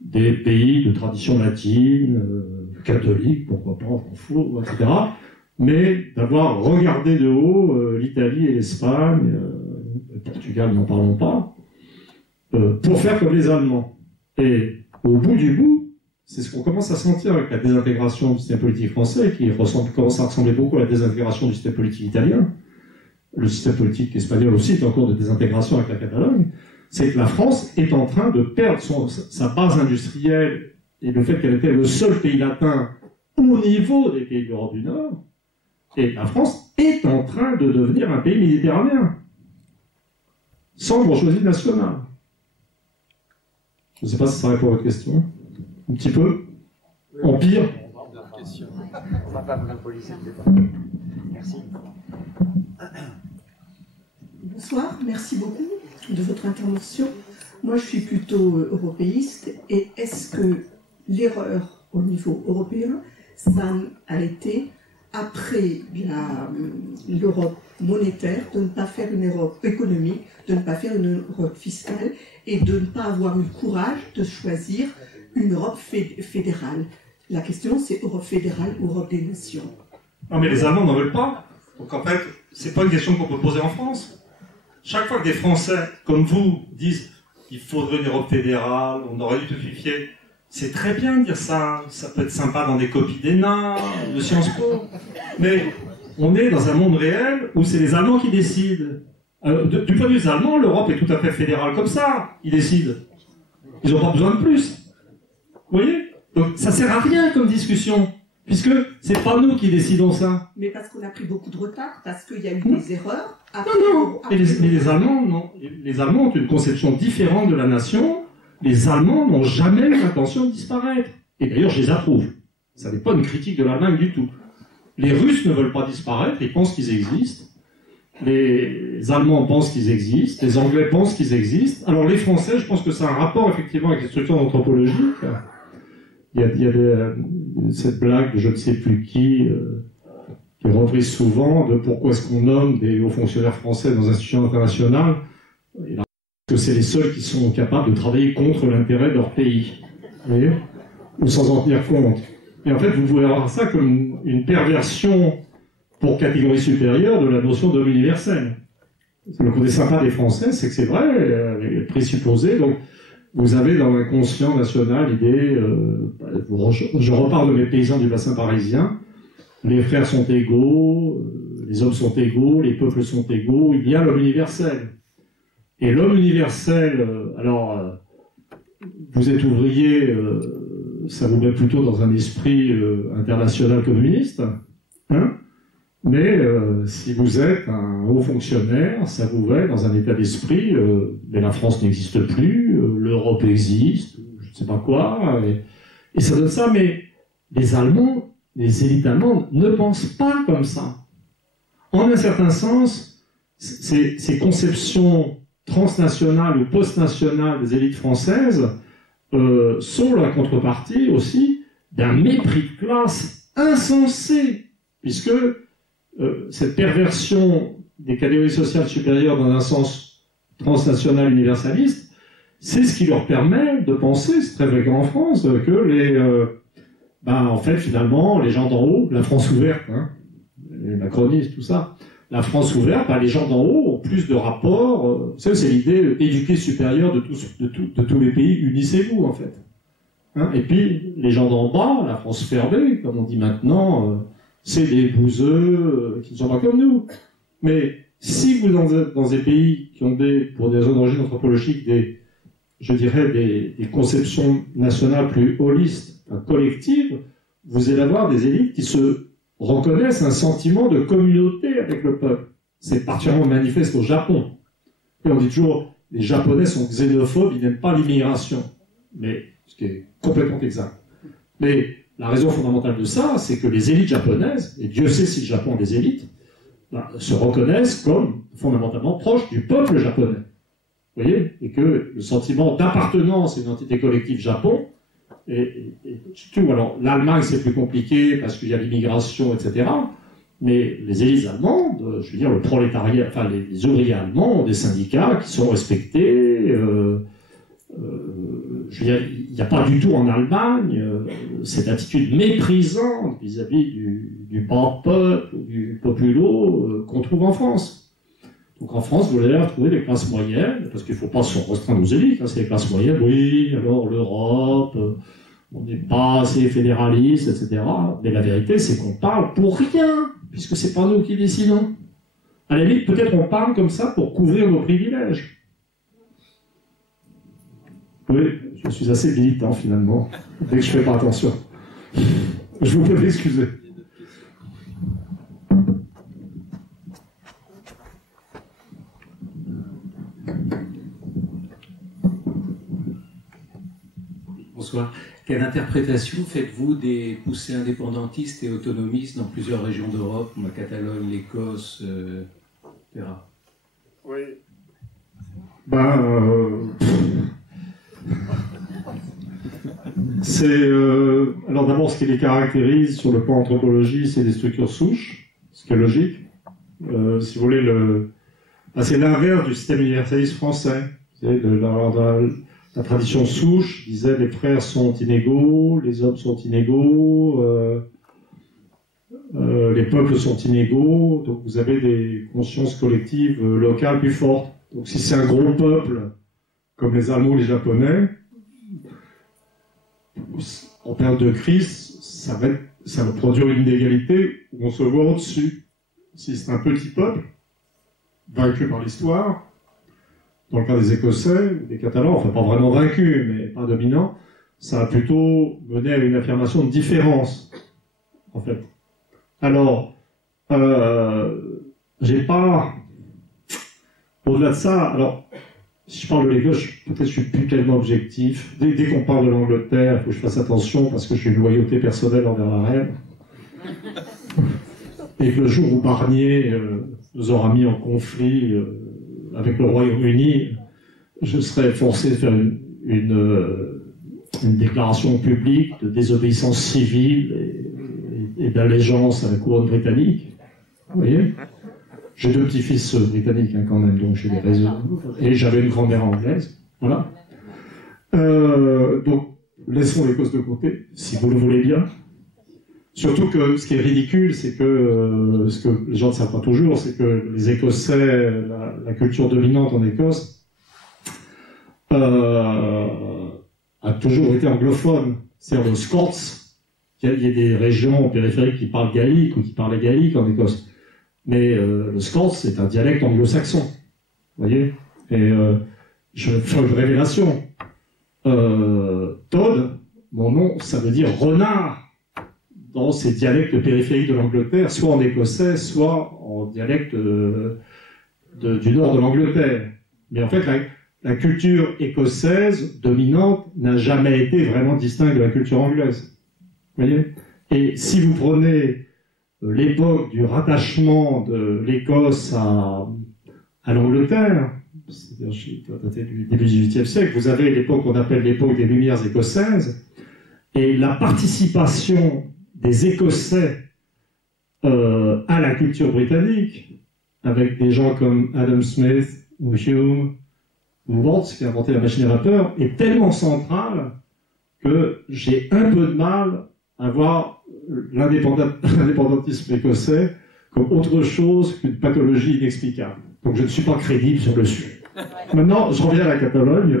des pays de tradition latine, catholique, pourquoi pas, on s'en fout, etc. Mais d'avoir regardé de haut l'Italie et l'Espagne, le Portugal, n'en parlons pas, pour faire comme les Allemands. Et au bout du bout, c'est ce qu'on commence à sentir avec la désintégration du système politique français, qui commence à ressembler beaucoup à la désintégration du système politique italien. Le système politique espagnol aussi est en cours de désintégration avec la Catalogne. C'est que la France est en train de perdre sa base industrielle et le fait qu'elle était le seul pays latin au niveau des pays d'Europe du Nord. Et la France est en train de devenir un pays méditerranéen, sans bourgeoisie nationale. Je ne sais pas si ça répond à votre question. Un petit peu. Empire. On va pas monopoliser le débat. Merci. Bonsoir, merci beaucoup de votre intervention. Moi, je suis plutôt européiste. Et est-ce que l'erreur au niveau européen, ça a été, après l'Europe monétaire, de ne pas faire une Europe économique, de ne pas faire une Europe fiscale et de ne pas avoir eu le courage de choisir une Europe fédérale. La question, c'est Europe fédérale ou Europe des nations. Non, mais les Allemands n'en veulent pas. Donc en fait, c'est pas une question qu'on peut poser en France. Chaque fois que des Français, comme vous, disent qu'il faudrait une Europe fédérale, on aurait dû tout unifier, c'est très bien de dire ça. Ça peut être sympa dans des copies d'ENA, de Sciences Po. Mais on est dans un monde réel où c'est les Allemands qui décident. Du point de vue des Allemands, l'Europe est tout à fait fédérale comme ça. Ils décident. Ils n'ont pas besoin de plus. Vous voyez? Donc ça sert à rien comme discussion, puisque c'est pas nous qui décidons ça. Mais parce qu'on a pris beaucoup de retard, parce qu'il y a eu des erreurs. Non. Mais les Allemands, non. Les Allemands ont une conception différente de la nation. Les Allemands n'ont jamais eu l'intention de disparaître. Et d'ailleurs, je les approuve. Ça n'est pas une critique de l'Allemagne du tout. Les Russes ne veulent pas disparaître, ils pensent qu'ils existent. Les Allemands pensent qu'ils existent, les Anglais pensent qu'ils existent. Alors les Français, je pense que c'est un rapport effectivement avec les structures anthropologiques. Il y a cette blague de je ne sais plus qui est reprise souvent de pourquoi est-ce qu'on nomme des hauts fonctionnaires français dans les institutions internationales. Et là, que c'est les seuls qui sont capables de travailler contre l'intérêt de leur pays. Vous voyez ? Ou sans en tenir compte. Et en fait, vous pouvez avoir ça comme une perversion pour catégorie supérieure de la notion d'homme universel. Le côté sympa des Français, c'est que c'est vrai, les présupposés. Donc, vous avez dans l'inconscient national l'idée, je repars de mes paysans du bassin parisien, les frères sont égaux, les hommes sont égaux, les peuples sont égaux, il y a l'homme universel. Et l'homme universel, vous êtes ouvrier, ça vous met plutôt dans un esprit international communiste, hein? Mais si vous êtes un haut fonctionnaire, ça vous met dans un état d'esprit, mais la France n'existe plus, l'Europe existe, je ne sais pas quoi, et ça donne ça, mais les Allemands, les élites allemandes ne pensent pas comme ça. En un certain sens, ces conceptions transnationales ou post-nationales des élites françaises sont la contrepartie aussi d'un mépris de classe insensé, puisque cette perversion des catégories sociales supérieures dans un sens transnational universaliste, c'est ce qui leur permet de penser, c'est très fréquent en France, que en fait, finalement, les gens d'en haut, la France ouverte, hein, les macronistes, tout ça, la France ouverte, les gens d'en haut ont plus de rapports. C'est l'idée éduquée supérieure de tous les pays, unissez-vous, en fait. Hein, et puis, les gens d'en bas, la France fermée, comme on dit maintenant, c'est des bouseux qui ne sont pas comme nous. Mais si vous êtes dans des pays qui ont pour des origines anthropologiques, des conceptions nationales plus holistes, collectives, vous allez avoir des élites qui se reconnaissent un sentiment de communauté avec le peuple. C'est particulièrement manifeste au Japon. Et on dit toujours, les Japonais sont xénophobes, ils n'aiment pas l'immigration. Mais, ce qui est complètement exact. Mais la raison fondamentale de ça, c'est que les élites japonaises, et Dieu sait si le Japon a des élites, se reconnaissent comme fondamentalement proches du peuple japonais. Vous voyez? Et que le sentiment d'appartenance à une entité collective Japon, et tout. Alors, l'Allemagne, c'est plus compliqué parce qu'il y a l'immigration, etc. Mais les élites allemandes, je veux dire, le prolétariat, enfin, les ouvriers allemands ont des syndicats qui sont respectés. Je veux dire, il n'y a pas du tout en Allemagne cette attitude méprisante vis-à-vis du bas peuple, du populo qu'on trouve en France. Donc en France, vous allez retrouver les classes moyennes, parce qu'il ne faut pas se restreindre aux élites, hein, c'est les classes moyennes, oui, alors l'Europe, on n'est pas assez fédéraliste, etc. Mais la vérité, c'est qu'on parle pour rien, puisque c'est pas nous qui décidons. À la limite, peut-être on parle comme ça pour couvrir nos privilèges. Oui, je suis assez militant finalement, dès que je fais pas attention. Je vous prie d'excuser. Bonsoir. Quelle interprétation faites-vous des poussées indépendantistes et autonomistes dans plusieurs régions d'Europe, comme la Catalogne, l'Écosse, etc. Oui. Alors d'abord, ce qui les caractérise sur le plan anthropologie, c'est des structures souches, ce qui est logique. Si vous voulez, c'est l'inverse du système universaliste français. La tradition souche disait les frères sont inégaux, les hommes sont inégaux, les peuples sont inégaux, donc vous avez des consciences collectives locales plus fortes. Donc si c'est un gros peuple, comme les Allemands ou les Japonais, en période de crise, ça va produire une inégalité où on se voit au-dessus. Si c'est un petit peuple, vaincu par l'histoire, dans le cas des Écossais, des Catalans, enfin pas vraiment vaincus, mais pas dominants, ça a plutôt mené à une affirmation de différence, en fait. Alors, j'ai pas... Au-delà de ça, alors, si je parle de l'Écosse, peut-être je suis plus tellement objectif. Dès qu'on parle de l'Angleterre, il faut que je fasse attention parce que j'ai une loyauté personnelle envers la reine. Et que le jour où Barnier nous aura mis en conflit avec le Royaume-Uni, je serai forcé de faire une déclaration publique de désobéissance civile et d'allégeance à la couronne britannique. Vous voyez? J'ai 2 petits-fils britanniques quand même, donc j'ai des raisons. Et j'avais une grand-mère anglaise. Voilà. Donc, laissons l'Écosse de côté, si vous le voulez bien. Surtout que ce qui est ridicule, c'est que ce que les gens ne savent pas toujours, c'est que les Écossais, la culture dominante en Écosse, a toujours été anglophone. C'est-à-dire le Scots. Il y a des régions périphériques qui parlent gaélique ou qui parlaient gaélique en Écosse. Mais le Scots, c'est un dialecte anglo-saxon. Vous voyez? Et je vais faire une révélation. Todd, mon nom, ça veut dire renard dans ces dialectes périphériques de l'Angleterre, soit en écossais, soit en dialecte du nord de l'Angleterre. Mais en fait, la culture écossaise dominante n'a jamais été vraiment distincte de la culture anglaise. Vous voyez? Et si vous prenez l'époque du rattachement de l'Écosse à l'Angleterre, c'est-à-dire du début du XVIIIe siècle, vous avez l'époque qu'on appelle l'époque des Lumières écossaises, et la participation des Écossais à la culture britannique, avec des gens comme Adam Smith ou Hume ou Watts qui a inventé la machine à vapeur, est tellement centrale que j'ai un peu de mal à voir l'indépendantisme écossais comme autre chose qu'une pathologie inexplicable. Donc je ne suis pas crédible sur le sujet. Maintenant, je reviens à la Catalogne.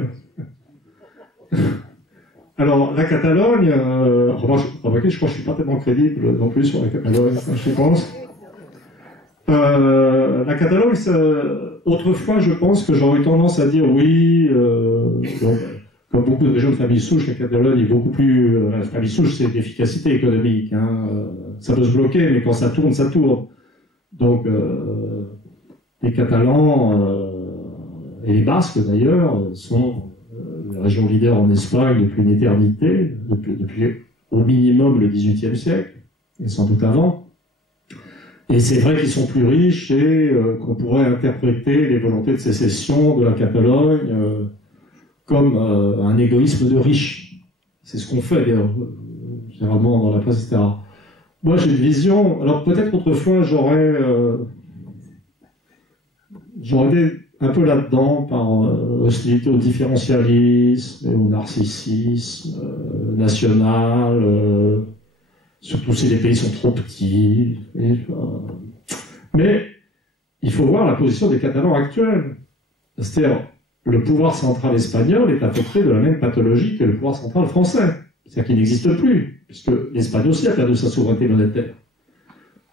Alors, la Catalogne, remarquez, je crois que je ne suis pas tellement crédible non plus sur la Catalogne, je pense. La Catalogne, autrefois, je pense que j'aurais eu tendance à dire oui, comme beaucoup de régions de famille souche, la Catalogne est beaucoup plus... la famille souche, c'est l'efficacité économique. Hein. Ça peut se bloquer, mais quand ça tourne, ça tourne. Donc, les Catalans, et les Basques d'ailleurs, sont la région leader en Espagne depuis une éternité, depuis au minimum le XVIIIe siècle, et sans doute avant. Et c'est vrai qu'ils sont plus riches et qu'on pourrait interpréter les volontés de sécession de la Catalogne comme un égoïsme de riches. C'est ce qu'on fait d'ailleurs, généralement dans la presse, etc. Moi j'ai une vision, alors peut-être autrefois j'aurais été un peu là-dedans par hostilité au différentialisme et au narcissisme national, surtout si les pays sont trop petits. Mais il faut voir la position des Catalans actuels. C'est-à-dire, le pouvoir central espagnol est affecté de la même pathologie que le pouvoir central français. C'est-à-dire qu'il n'existe plus, puisque l'Espagne aussi a perdu sa souveraineté monétaire.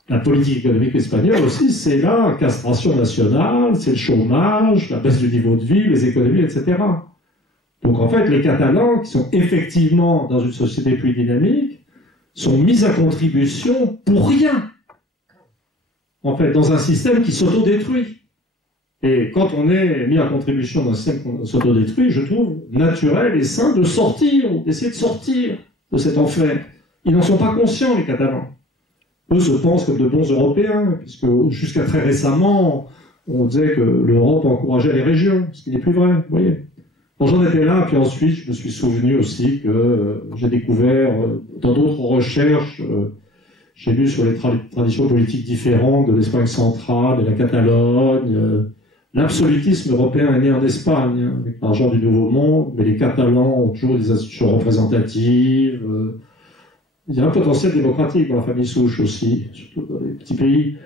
La politique économique espagnole aussi, c'est la castration nationale, c'est le chômage, la baisse du niveau de vie, les économies, etc. Donc en fait, les Catalans, qui sont effectivement dans une société plus dynamique, sont mis à contribution pour rien. En fait, dans un système qui s'autodétruit. Et quand on est mis à contribution dans un système qui s'autodétruit, je trouve naturel et sain de sortir, ou d'essayer de sortir de cet enfer. Ils n'en sont pas conscients, les Catalans. Eux se pensent comme de bons Européens, puisque jusqu'à très récemment, on disait que l'Europe encourageait les régions, ce qui n'est plus vrai, vous voyez. Bon, j'en étais là, puis ensuite, je me suis souvenu aussi que j'ai découvert, dans d'autres recherches, j'ai lu sur les traditions politiques différentes de l'Espagne centrale, de la Catalogne. L'absolutisme européen est né en Espagne, hein, avec l'argent du Nouveau Monde, mais les Catalans ont toujours des institutions représentatives. Il y a un potentiel démocratique dans la famille souche aussi, surtout dans les petits pays.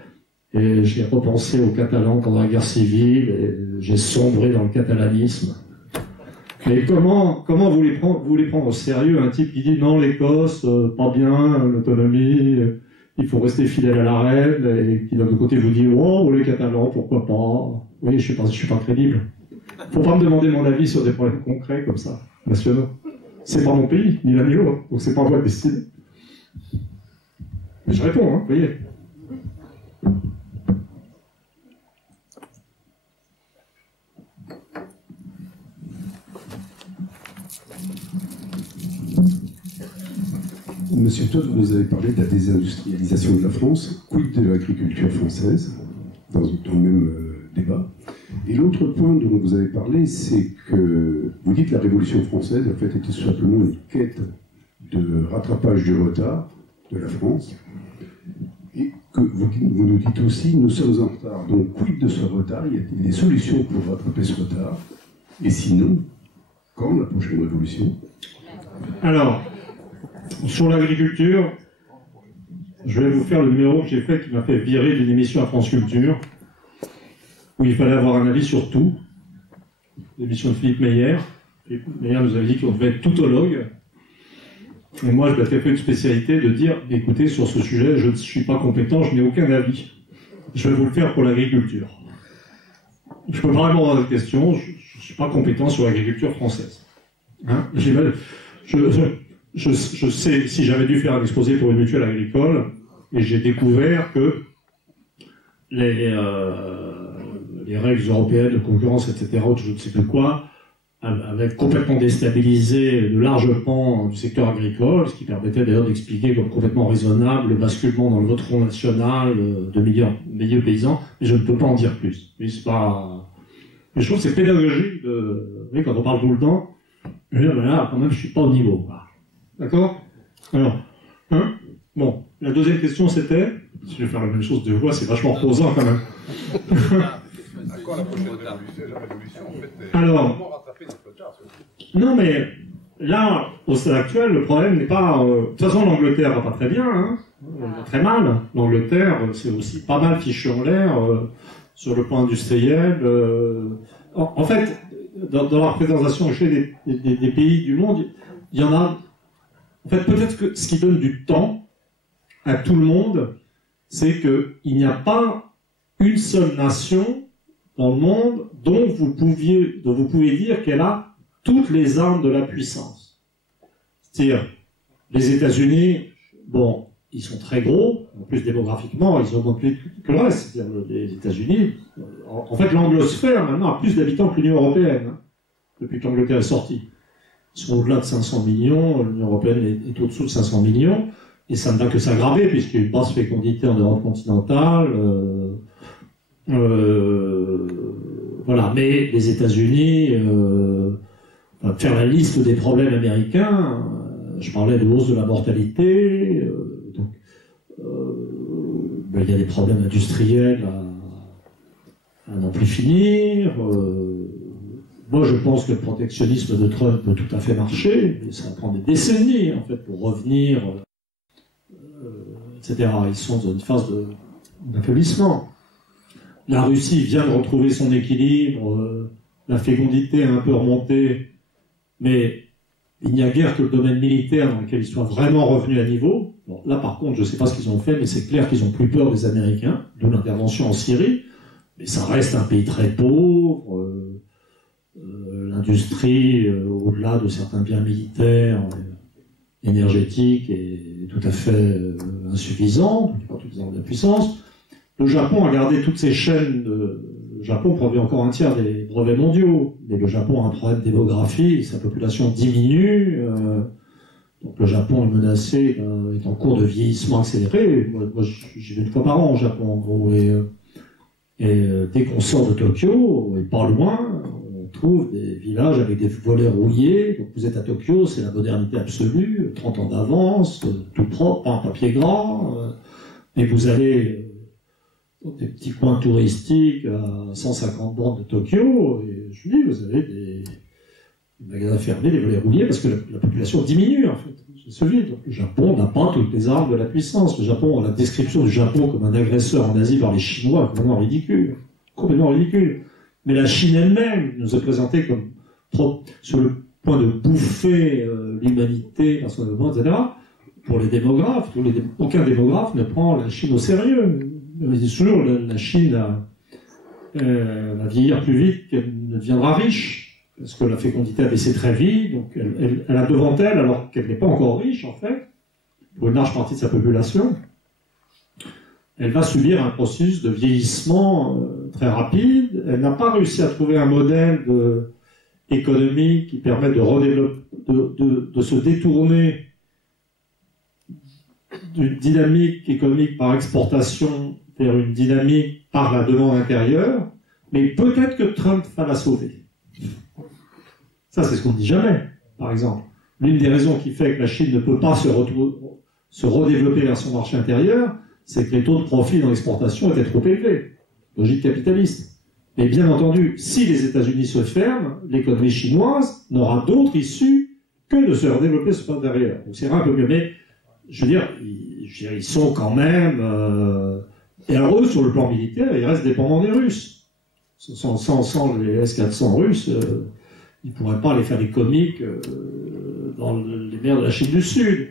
Et j'ai repensé aux Catalans pendant la guerre civile, et j'ai sombré dans le catalanisme. Mais comment vous voulez prendre au sérieux un type qui dit non, l'Écosse, pas bien, l'autonomie, il faut rester fidèle à la reine, et qui d'un autre côté vous dit oh, les Catalans, pourquoi pas. Oui, je suis pas crédible. Faut pas me demander mon avis sur des problèmes concrets comme ça, nationaux. C'est pas mon pays, ni l'un ni l'autre, donc c'est pas à moi de décider. Mais je réponds, hein, vous voyez. Monsieur Todd, vous nous avez parlé de la désindustrialisation de la France, quid de l'agriculture française, dans le même débat. Et l'autre point dont vous avez parlé, c'est que vous dites que la Révolution française, en fait, était tout simplement une quête de rattrapage du retard de la France, et que vous nous dites aussi, nous sommes en retard. Donc, quid de ce retard? Y a-t-il des solutions pour rattraper ce retard? Et sinon, quand la prochaine révolution? Alors, sur l'agriculture, je vais vous faire le numéro que j'ai fait qui m'a fait virer d'une émission à France Culture, où il fallait avoir un avis sur tout. L'émission de Philippe Meyer. Philippe Meyer nous avait dit qu'on devait être toutologue. Et moi, je m'étais fait une spécialité de dire, écoutez, sur ce sujet, je ne suis pas compétent, je n'ai aucun avis. Je vais vous le faire pour l'agriculture. Je peux pas répondre à votre question, je ne suis pas compétent sur l'agriculture française. Hein, je sais, si j'avais dû faire un exposé pour une mutuelle agricole, et j'ai découvert que les règles européennes de concurrence, etc., ou je ne sais plus quoi, avaient complètement déstabilisé de larges pans du secteur agricole, ce qui permettait d'ailleurs d'expliquer comme complètement raisonnable le basculement dans le vote Front National de milieux paysans, mais je ne peux pas en dire plus. Mais c'est pas... Mais je trouve que c'est pédagogique vous voyez, quand on parle tout le temps, je veux dire, là, quand même, je suis pas au niveau. D'accord? Alors, hein? Bon, la deuxième question c'était, je vais faire la même chose deux fois, c'est vachement reposant quand même. Alors, non mais là, au stade actuel, le problème n'est pas... de toute façon, l'Angleterre va pas très bien, hein, elle va très mal. L'Angleterre, c'est aussi pas mal fichu en l'air sur le plan industriel. En fait, dans la représentation que j'ai des pays du monde, il y en a... En fait, peut-être que ce qui donne du temps à tout le monde, c'est qu'il n'y a pas une seule nation dans le monde dont vous pouvez dire qu'elle a toutes les armes de la puissance. C'est-à-dire, les États-Unis, bon, ils sont très gros, en plus démographiquement, ils augmentent plus que le reste. C'est-à-dire, les États-Unis, en fait, l'anglosphère maintenant a plus d'habitants que l'Union européenne, hein, depuis que l'Angleterre est sortie. Ils sont au-delà de 500 millions, l'Union européenne est au-dessous de 500 millions, et ça ne va que s'aggraver, puisqu'il y a une basse fécondité en Europe continentale. Voilà, mais les États-Unis, faire la liste des problèmes américains, je parlais de hausse de la mortalité, il y a des problèmes industriels à n'en plus finir. Moi, je pense que le protectionnisme de Trump peut tout à fait marcher, mais ça va prendre des décennies, en fait, pour revenir, etc. Ils sont dans une phase d'affaiblissement. La Russie vient de retrouver son équilibre, la fécondité a un peu remonté, mais il n'y a guère que le domaine militaire dans lequel ils soient vraiment revenus à niveau. Bon, là, par contre, je ne sais pas ce qu'ils ont fait, mais c'est clair qu'ils ont plus peur des Américains, d'où l'intervention en Syrie, mais ça reste un pays très pauvre. L'industrie, au-delà de certains biens militaires, énergétiques, est tout à fait insuffisante, pas toutes les armes de la puissance. Le Japon a gardé toutes ses chaînes. Le Japon produit encore un tiers des brevets mondiaux, mais le Japon a un problème démographique, sa population diminue, donc le Japon est menacé, est en cours de vieillissement accéléré. Moi j'y vais une fois par an au Japon, en gros, et dès qu'on sort de Tokyo, et pas loin, on trouve des villages avec des volets rouillés. Donc vous êtes à Tokyo, c'est la modernité absolue, 30 ans d'avance, tout propre, pas un papier gras, et vous allez dans des petits coins touristiques à 150 bornes de Tokyo, et je dis, vous avez des magasins fermés, des volets rouillés, parce que la population diminue, en fait. C'est ce vide. Donc, le Japon n'a pas toutes les armes de la puissance. Le Japon, la description du Japon comme un agresseur en Asie par les Chinois, complètement ridicule. Complètement ridicule. Mais la Chine elle-même nous est présentée comme trop sur le point de bouffer l'humanité par son développement, etc. Pour les démographes, aucun démographe ne prend la Chine au sérieux. Ils disent toujours la Chine va vieillir plus vite qu'elle ne deviendra riche, parce que la fécondité a baissé très vite, donc elle a devant elle, alors qu'elle n'est pas encore riche en fait, pour une large partie de sa population, elle va subir un processus de vieillissement très rapide. Elle n'a pas réussi à trouver un modèle économique qui permet de redévelopper, de se détourner d'une dynamique économique par exportation vers une dynamique par la demande intérieure, mais peut-être que Trump va la sauver. Ça, c'est ce qu'on ne dit jamais, par exemple. L'une des raisons qui fait que la Chine ne peut pas se redévelopper vers son marché intérieur, c'est que les taux de profit dans l'exportation étaient trop élevés. Logique capitaliste. Mais bien entendu, si les États-Unis se ferment, l'économie chinoise n'aura d'autre issue que de se redévelopper sur l'intérieur. Donc c'est un peu mieux. Mais je veux dire, ils sont quand même... et alors eux, sur le plan militaire, ils restent dépendants des Russes. Sans les S-400 russes, ils ne pourraient pas aller faire des comiques dans les mers de la Chine du Sud.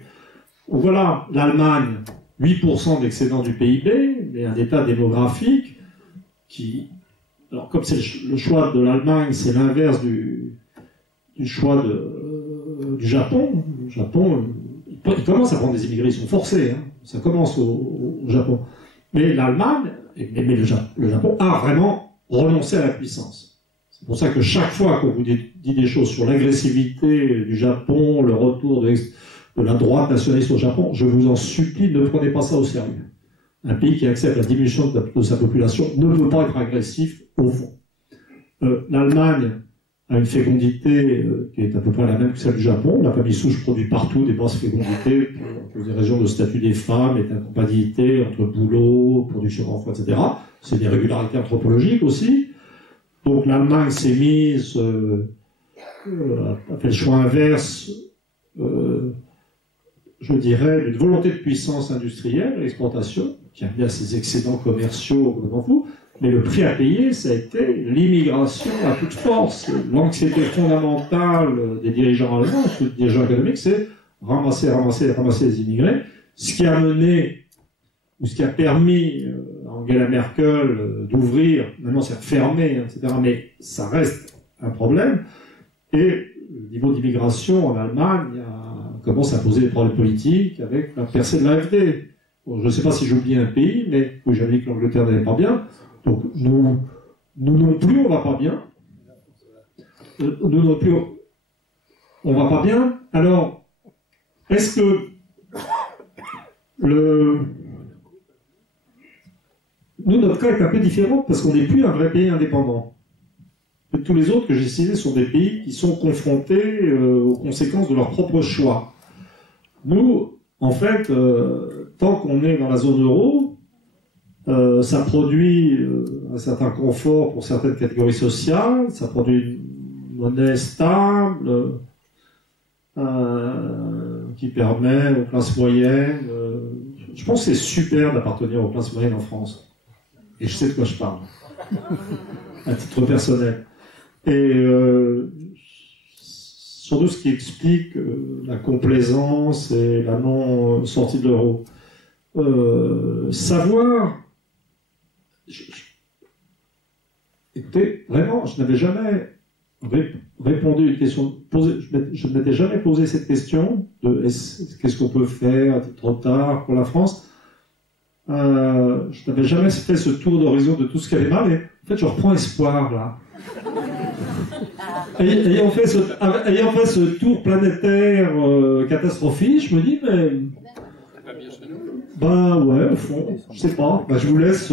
Donc voilà, l'Allemagne, 8% d'excédent du PIB, mais un état démographique qui... Alors comme c'est le choix de l'Allemagne, c'est l'inverse du choix du Japon. Le Japon, ils commencent à prendre des immigrés, ils sont forcés, hein. Ça commence au Japon. Mais l'Allemagne, mais le Japon a vraiment renoncé à la puissance. C'est pour ça que chaque fois qu'on vous dit des choses sur l'agressivité du Japon, le retour de la droite nationaliste au Japon, je vous en supplie, ne prenez pas ça au sérieux. Un pays qui accepte la diminution de sa population ne peut pas être agressif au fond. L'Allemagne a une fécondité qui est à peu près la même que celle du Japon. La famille souche produit partout des basses fécondités pour des raisons de statut des femmes et d'incompatibilité entre boulot, production d'enfants, etc. C'est des régularités anthropologiques aussi. Donc l'Allemagne s'est mise, a fait le choix inverse, je dirais, d'une volonté de puissance industrielle, l'exportation, qui a bien ses excédents commerciaux, complètement fous. Mais le prix à payer, ça a été l'immigration à toute force. L'anxiété fondamentale des dirigeants allemands, des dirigeants économiques, c'est ramasser les immigrés. Ce qui a mené, ou ce qui a permis à Angela Merkel d'ouvrir, maintenant c'est fermé, etc., mais ça reste un problème. Et le niveau d'immigration en Allemagne commence à poser des problèmes politiques avec la percée de l'AfD. Bon, je ne sais pas si j'oublie un pays, mais oui, j'avais dit que l'Angleterre n'allait pas bien. Donc nous non plus, on va pas bien. Nous non plus, on va pas bien. Alors, est-ce que nous, notre cas est un peu différent parce qu'on n'est plus un vrai pays indépendant. Tous les autres que j'ai cités sont des pays qui sont confrontés aux conséquences de leurs propres choix. Nous, en fait, tant qu'on est dans la zone euro, ça produit un certain confort pour certaines catégories sociales, ça produit une monnaie stable qui permet aux classes moyennes. Je pense que c'est super d'appartenir aux classes moyennes en France. Et je sais de quoi je parle, à titre personnel. Et surtout ce qui explique la complaisance et la non-sortie de l'euro. Savoir... Écoutez, vraiment, je n'avais jamais répondu à une question. Je ne m'étais jamais posé cette question de qu'est-ce qu'on peut faire trop tard pour la France. Je n'avais jamais fait ce tour d'horizon de tout ce qui allait mal, et en fait, je reprends espoir là. Ayant fait ce tour planétaire catastrophique, je me dis, mais. Bah ouais, au fond, je sais pas. Bah, je vous laisse.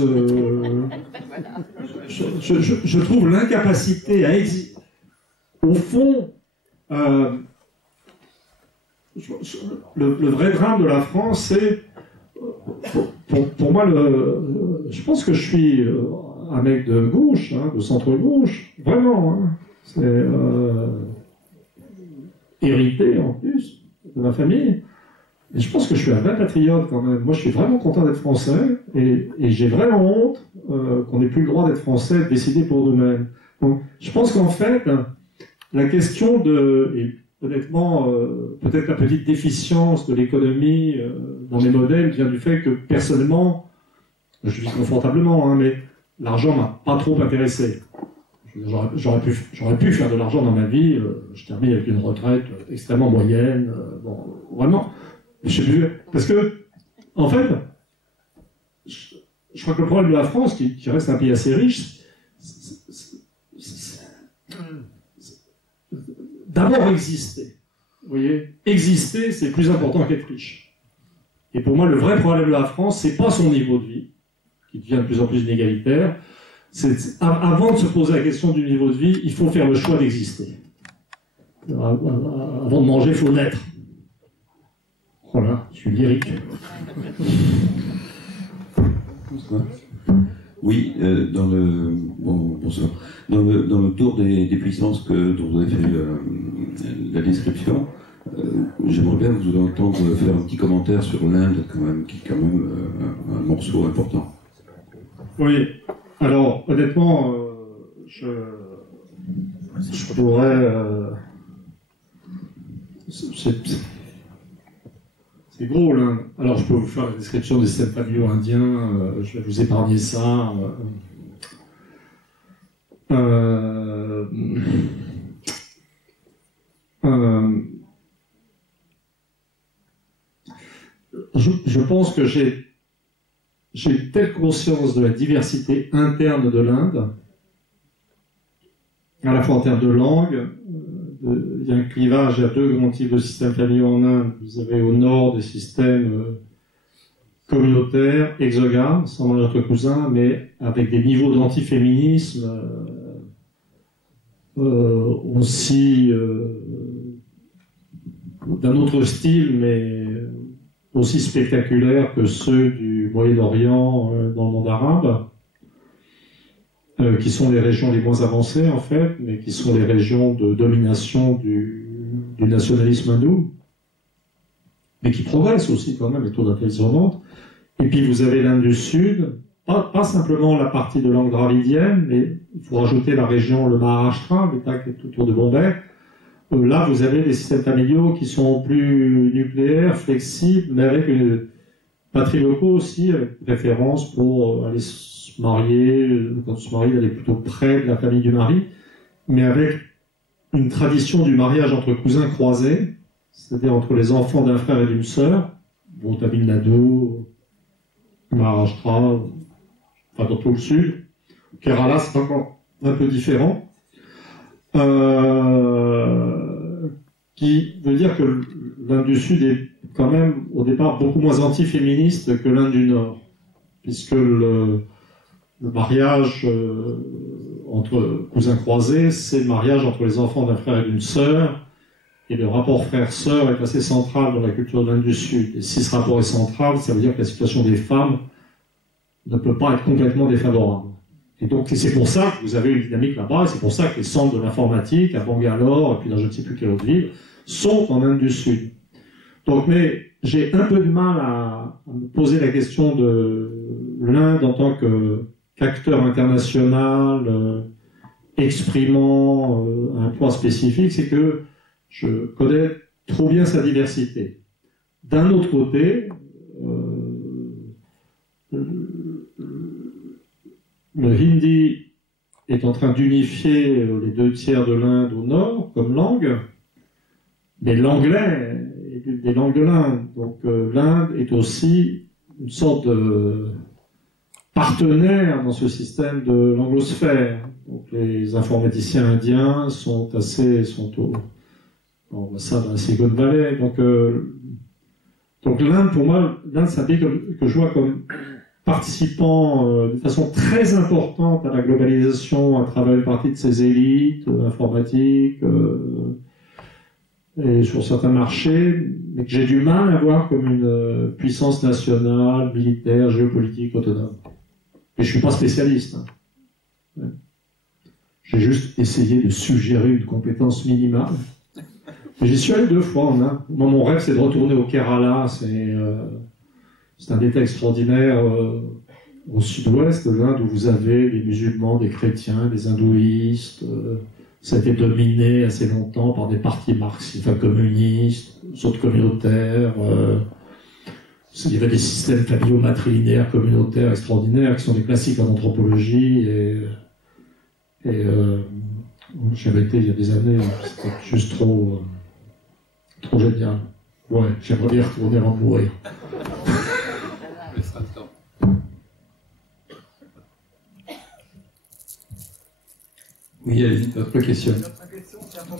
Je trouve l'incapacité à exister. Au fond, le vrai drame de la France, c'est. Pour moi, je pense que je suis un mec de gauche, hein, de centre-gauche, vraiment. Hein. C'est hérité en plus de ma famille. Et je pense que je suis un vrai patriote quand même. Moi, je suis vraiment content d'être français et j'ai vraiment honte qu'on n'ait plus le droit d'être français et de décider pour nous-mêmes. Donc, je pense qu'en fait, la question de, et honnêtement, peut-être la petite déficience de l'économie dans mes modèles vient du fait que personnellement, je vis confortablement, hein, mais l'argent m'a pas trop intéressé. J'aurais pu faire de l'argent dans ma vie. Je termine avec une retraite extrêmement moyenne. Bon, vraiment. Je sais plus, parce que, en fait, je crois que le problème de la France, qui reste un pays assez riche, d'abord exister. Vous voyez, exister, c'est plus important qu'être riche. Et pour moi, le vrai problème de la France, c'est pas son niveau de vie, qui devient de plus en plus inégalitaire. Avant de se poser la question du niveau de vie, il faut faire le choix d'exister. Avant de manger, il faut naître. Voilà, je suis lyrique. Oui, bonsoir. Dans le tour des puissances dont vous avez fait la description, j'aimerais bien vous entendre faire un petit commentaire sur l'Inde, quand même, qui est quand même un morceau important. Oui, alors honnêtement, je pourrais... C'est gros, l'Inde. Alors, je peux vous faire la description des systèmes familiaux indiens, je vais vous épargner ça. Je pense que j'ai telle conscience de la diversité interne de l'Inde, à la fois en termes de langue. Il y a un clivage, il y a deux grands types de systèmes familiaux en Inde. Vous avez au nord des systèmes communautaires, exogames, sans marier entre cousins, mais avec des niveaux d'antiféminisme aussi d'un autre style, mais aussi spectaculaire que ceux du Moyen-Orient dans le monde arabe, qui sont les régions les moins avancées en fait, mais qui sont les régions de domination du nationalisme hindou, mais qui progressent aussi quand même, les taux d'intelligence augmentent. Et puis vous avez l'Inde du Sud, pas simplement la partie de langue dravidienne, mais il faut rajouter la région, le Maharashtra, l'État qui est autour de Bombay. Là, vous avez des systèmes familiaux qui sont plus nucléaires, flexibles, mais avec une patriarcaux aussi, avec préférence pour aller se marier, quand on se marie, d'aller plutôt près de la famille du mari, mais avec une tradition du mariage entre cousins croisés, c'est-à-dire entre les enfants d'un frère et d'une sœur, bon, Tamil Nadu, Maharashtra, enfin dans tout le sud. Kerala, c'est encore un peu différent. Qui veut dire que l'Inde du Sud est quand même au départ beaucoup moins anti-féministe que l'Inde du Nord, puisque le mariage entre cousins croisés, c'est le mariage entre les enfants d'un frère et d'une sœur, et le rapport frère-sœur est assez central dans la culture de l'Inde du Sud. Et si ce rapport est central, ça veut dire que la situation des femmes ne peut pas être complètement défavorable. Et donc, c'est pour ça que vous avez une dynamique là-bas, et c'est pour ça que les centres de l'informatique, à Bangalore, et puis dans je ne sais plus quelle autre ville, sont en Inde du Sud. Donc, mais j'ai un peu de mal à me poser la question de l'Inde en tant qu'acteur international, exprimant un poids spécifique, c'est que je connais trop bien sa diversité. D'un autre côté, le hindi est en train d'unifier les 2/3 de l'Inde au nord comme langue, mais l'anglais est une des langues de l'Inde. Donc l'Inde est aussi une sorte de partenaire dans ce système de l'anglosphère. Donc les informaticiens indiens sont on voit ça dans la Silicon Valley. Donc l'Inde, pour moi, l'Inde, c'est un pays que je vois comme participant de façon très importante à la globalisation à travers une partie de ses élites informatiques et sur certains marchés, mais que j'ai du mal à voir comme une puissance nationale, militaire, géopolitique, autonome. Et je suis pas spécialiste. Hein. Ouais. J'ai juste essayé de suggérer une compétence minimale. J'y suis allé 2 fois en Inde. Moi, mon rêve, c'est de retourner au Kerala. C'est un État extraordinaire au sud-ouest de l'Inde où vous avez des musulmans, des chrétiens, des hindouistes. Ça a été dominé assez longtemps par des partis marxistes, enfin communistes, sortes communautaires. Il y avait des systèmes familiaux matrilinéaires, communautaires extraordinaires qui sont des classiques en anthropologie. J'avais été il y a des années, c'était juste trop génial. Ouais, j'aimerais bien retourner avant de mourir. Oui, allez, votre question.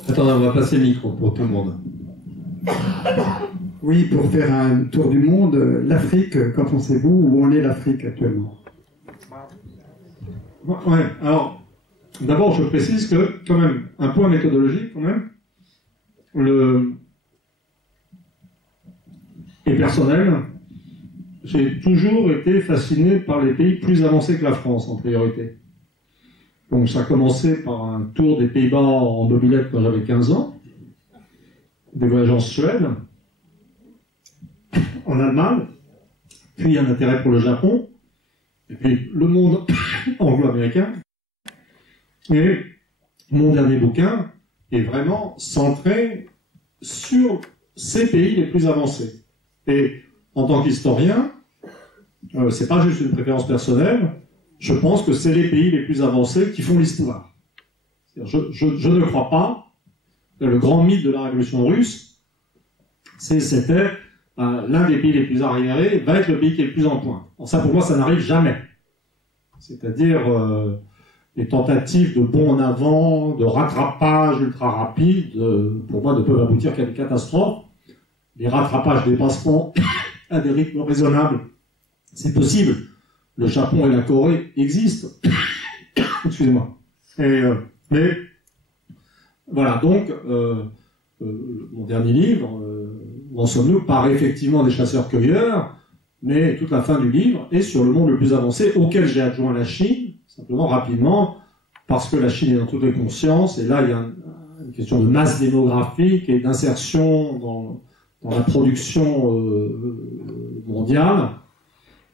Attends, on va passer le micro pour tout le monde. Oui, pour faire un tour du monde, l'Afrique, qu'en pensez-vous? Où en est l'Afrique actuellement? Ouais, alors, d'abord, je précise que, quand même, un point méthodologique, quand même, et personnel, j'ai toujours été fasciné par les pays plus avancés que la France, en priorité. Donc ça a commencé par un tour des Pays-Bas en mobilette quand j'avais 15 ans, des voyages en Suède, en Allemagne, puis un intérêt pour le Japon, et puis le monde anglo-américain. Et mon dernier bouquin est vraiment centré sur ces pays les plus avancés. Et en tant qu'historien, c'est pas juste une préférence personnelle, je pense que c'est les pays les plus avancés qui font l'histoire. Je ne crois pas que le grand mythe de la révolution russe, c'était l'un des pays les plus arriérés va être le pays qui est le plus en pointe. Alors ça, pour moi, ça n'arrive jamais. C'est-à-dire les tentatives de bond en avant, de rattrapage ultra rapide, pour moi, ne peuvent aboutir qu'à des catastrophes. Les rattrapages dépasseront à des rythmes raisonnables. C'est possible. Le Japon et la Corée existent. Excusez-moi. Mais Voilà, donc, mon dernier livre, où en sommes-nous, part effectivement des chasseurs-cueilleurs, mais toute la fin du livre est sur le monde le plus avancé, auquel j'ai adjoint la Chine, simplement rapidement, parce que la Chine est dans toutes les consciences, et là il y a une question de masse démographique et d'insertion dans la production mondiale,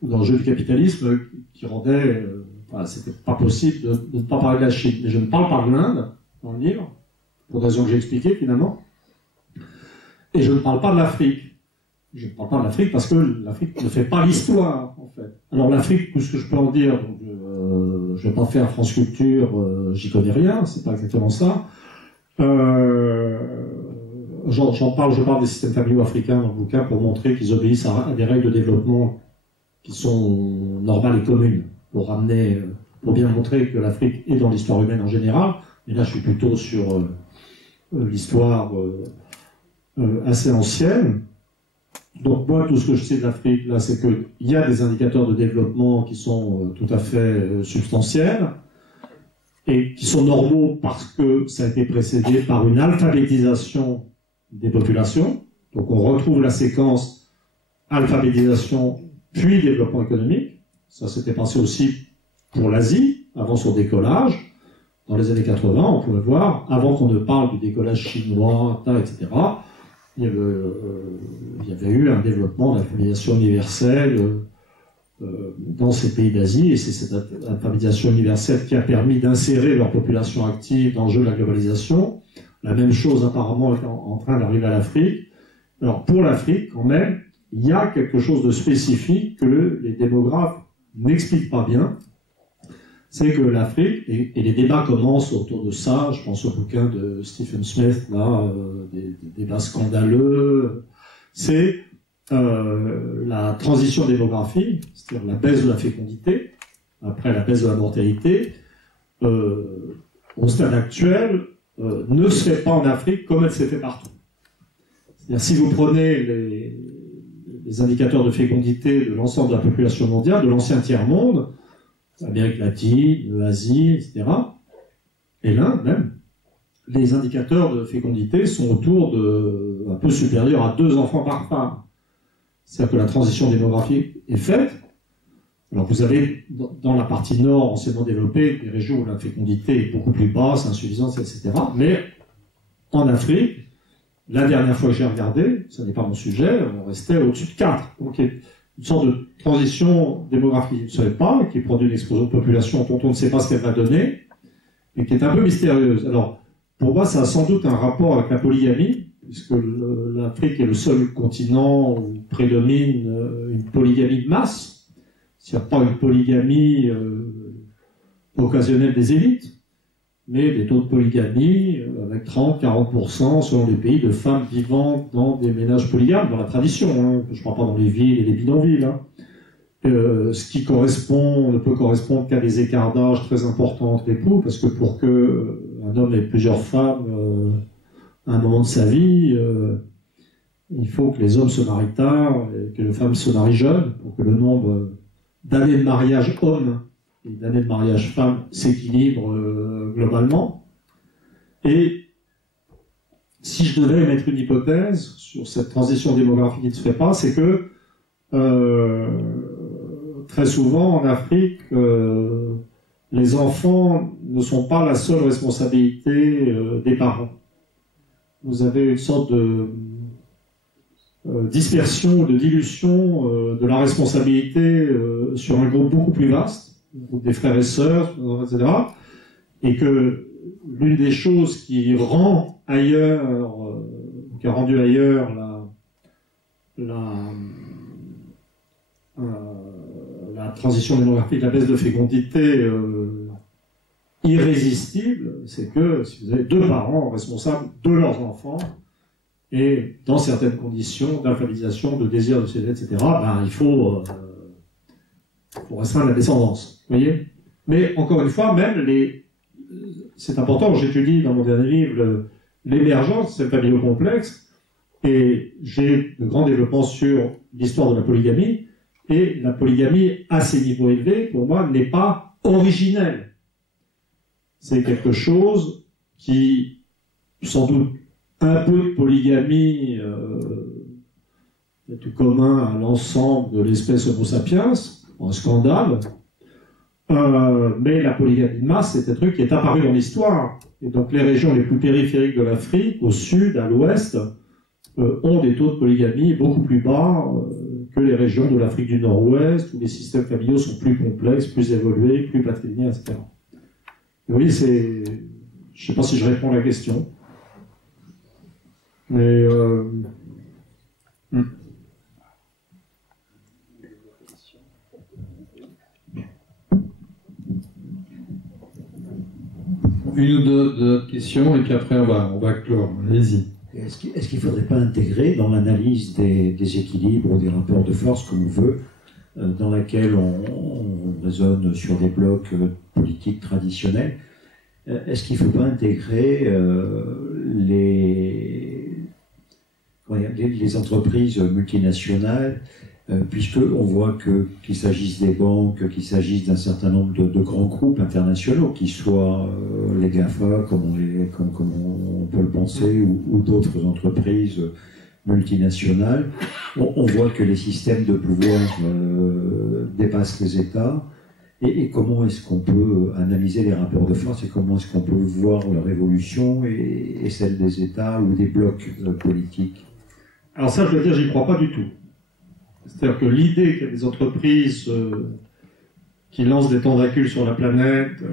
ou dans le jeu du capitalisme, qui rendait, c'était pas possible de ne pas parler de la Chine. Mais je ne parle pas de l'Inde dans le livre, pour des raisons que j'ai expliquées finalement, et je ne parle pas de l'Afrique. Je ne parle pas de l'Afrique parce que l'Afrique ne fait pas l'histoire, en fait. Alors l'Afrique, tout ce que je peux en dire, donc, je ne vais pas faire France Culture, j'y connais rien, c'est pas exactement ça. Je parle des systèmes familiaux africains dans le bouquin pour montrer qu'ils obéissent à des règles de développement qui sont normales et communes, pour ramener, pour bien montrer que l'Afrique est dans l'histoire humaine en général. Mais là, je suis plutôt sur l'histoire assez ancienne. Donc moi, tout ce que je sais de l'Afrique, là, c'est qu'il y a des indicateurs de développement qui sont tout à fait substantiels et qui sont normaux parce que ça a été précédé par une alphabétisation des populations. Donc on retrouve la séquence alphabétisation puis développement économique. Ça s'était passé aussi pour l'Asie, avant son décollage. Dans les années 80, on pouvait voir, avant qu'on ne parle du décollage chinois, etc., il y avait eu un développement d'alphabétisation universelle dans ces pays d'Asie, et c'est cette alphabétisation universelle qui a permis d'insérer leur population active dans le jeu de la globalisation. La même chose apparemment est en train d'arriver à l'Afrique. Alors pour l'Afrique, quand même, il y a quelque chose de spécifique que les démographes n'expliquent pas bien. C'est que l'Afrique, et les débats commencent autour de ça, je pense au bouquin de Stephen Smith, là, des débats scandaleux, c'est la transition démographique, c'est-à-dire la baisse de la fécondité, après la baisse de la mortalité, au stade actuel, ne se fait pas en Afrique comme elle s'est fait partout. C'est-à-dire, si vous prenez les indicateurs de fécondité de l'ensemble de la population mondiale, de l'ancien tiers-monde, l'Amérique latine, l'Asie, etc., et l'Inde même, les indicateurs de fécondité sont autour de un peu supérieurs à 2 enfants par femme. C'est-à-dire que la transition démographique est faite. Alors vous avez dans la partie nord anciennement développée des régions où la fécondité est beaucoup plus basse, insuffisante, etc. Mais en Afrique, la dernière fois que j'ai regardé, ce n'est pas mon sujet, on restait au-dessus de 4. Donc il y a une sorte de transition démographique, je ne savais pas, qui produit une explosion de population dont on ne sait pas ce qu'elle va donner, et qui est un peu mystérieuse. Alors, pour moi, ça a sans doute un rapport avec la polygamie, puisque l'Afrique est le seul continent où prédomine une polygamie de masse. S'il n'y a pas une polygamie occasionnelle des élites, mais des taux de polygamie avec 30-40% selon les pays de femmes vivant dans des ménages polygames, dans la tradition, hein. Je ne parle pas dans les villes et les bidonvilles. Hein. Ce qui ne peut correspondre qu'à des écarts d'âge très importants entre époux, parce que pour qu'un homme ait plusieurs femmes à un moment de sa vie, il faut que les hommes se marient tard et que les femmes se marient jeunes, pour que le nombre d'années de mariage homme et d'années de mariage femme s'équilibre globalement. Et si je devais mettre une hypothèse sur cette transition démographique qui ne se fait pas, c'est que très souvent en Afrique, les enfants ne sont pas la seule responsabilité des parents. Vous avez une sorte de dispersion, de dilution de la responsabilité sur un groupe beaucoup plus vaste, le groupe des frères et sœurs, etc. Et que l'une des choses qui rend ailleurs, qui a rendu ailleurs la transition démographique, la baisse de fécondité irrésistible, c'est que si vous avez 2 parents responsables de leurs enfants, et dans certaines conditions d'alphabétisation, de désir de s'aider, etc., ben, il faut restreindre la descendance. Vous voyez ? Mais encore une fois, même c'est important, j'étudie dans mon dernier livre l'émergence de cette famille complexe, et j'ai de grands développements sur l'histoire de la polygamie, et la polygamie à ces niveaux élevés, pour moi, n'est pas originelle. C'est quelque chose qui sans doute un peu de polygamie tout commun à l'ensemble de l'espèce Homo sapiens, un scandale. Mais la polygamie de masse, c'est un truc qui est apparu dans l'histoire. Et donc les régions les plus périphériques de l'Afrique, au sud, à l'ouest, ont des taux de polygamie beaucoup plus bas que les régions de l'Afrique du Nord-Ouest, où les systèmes familiaux sont plus complexes, plus évolués, plus patrilinéaires, etc. Et oui, c'est... Je ne sais pas si je réponds à la question. Mais... Une ou deux autres questions, et puis après on va clore. Allez-y. Est-ce qu'il ne faudrait pas intégrer dans l'analyse des équilibres ou des rapports de force, comme on veut, dans laquelle on raisonne sur des blocs politiques traditionnels, est-ce qu'il ne faut pas intégrer les entreprises multinationales, puisqu'on voit qu'il s'agisse des banques, qu'il s'agisse d'un certain nombre de grands groupes internationaux, qu'ils soient les GAFA, comme on peut le penser, ou d'autres entreprises multinationales, on voit que les systèmes de pouvoir dépassent les États. Et comment est-ce qu'on peut analyser les rapports de force et comment est-ce qu'on peut voir leur évolution et celle des États ou des blocs politiques? Alors ça, je veux dire, j'y crois pas du tout. C'est-à-dire que l'idée qu'il y a des entreprises qui lancent des tentacules sur la planète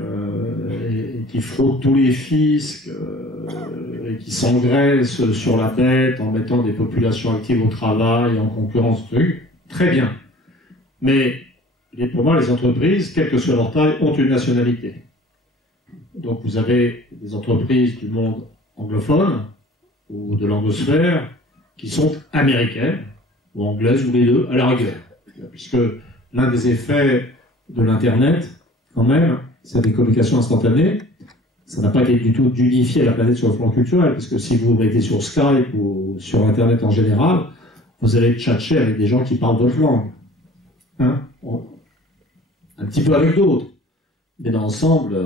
et qui fraudent tous les fiscs et qui s'engraissent sur la dette en mettant des populations actives au travail, en concurrence, très bien. Mais pour moi, les entreprises, quelle que soit leur taille, ont une nationalité. Donc vous avez des entreprises du monde anglophone ou de l'angosphère qui sont américaines ou anglaises ou les deux à la rigueur. Puisque l'un des effets de l'Internet, quand même, c'est des communications instantanées. Ça n'a pas été du tout d'unifier la planète sur le plan culturel, parce que si vous mettez sur Skype ou sur Internet en général, vous allez tchatcher avec des gens qui parlent votre langue. Hein? Un petit peu avec d'autres. Mais dans l'ensemble,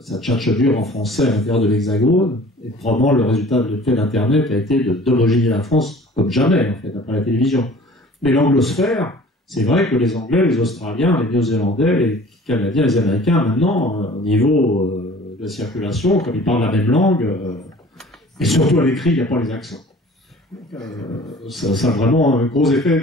ça tchatche dur en français à l'intérieur de l'Hexagone, et probablement le résultat de fait d'Internet a été d'homogénéiser la France comme jamais, en fait, après la télévision. Mais l'anglosphère, c'est vrai que les Anglais, les Australiens, les Néo-Zélandais, les Canadiens, les Américains, maintenant, au niveau de la circulation, comme ils parlent la même langue, et surtout à l'écrit, il n'y a pas les accents. Ça a vraiment un gros effet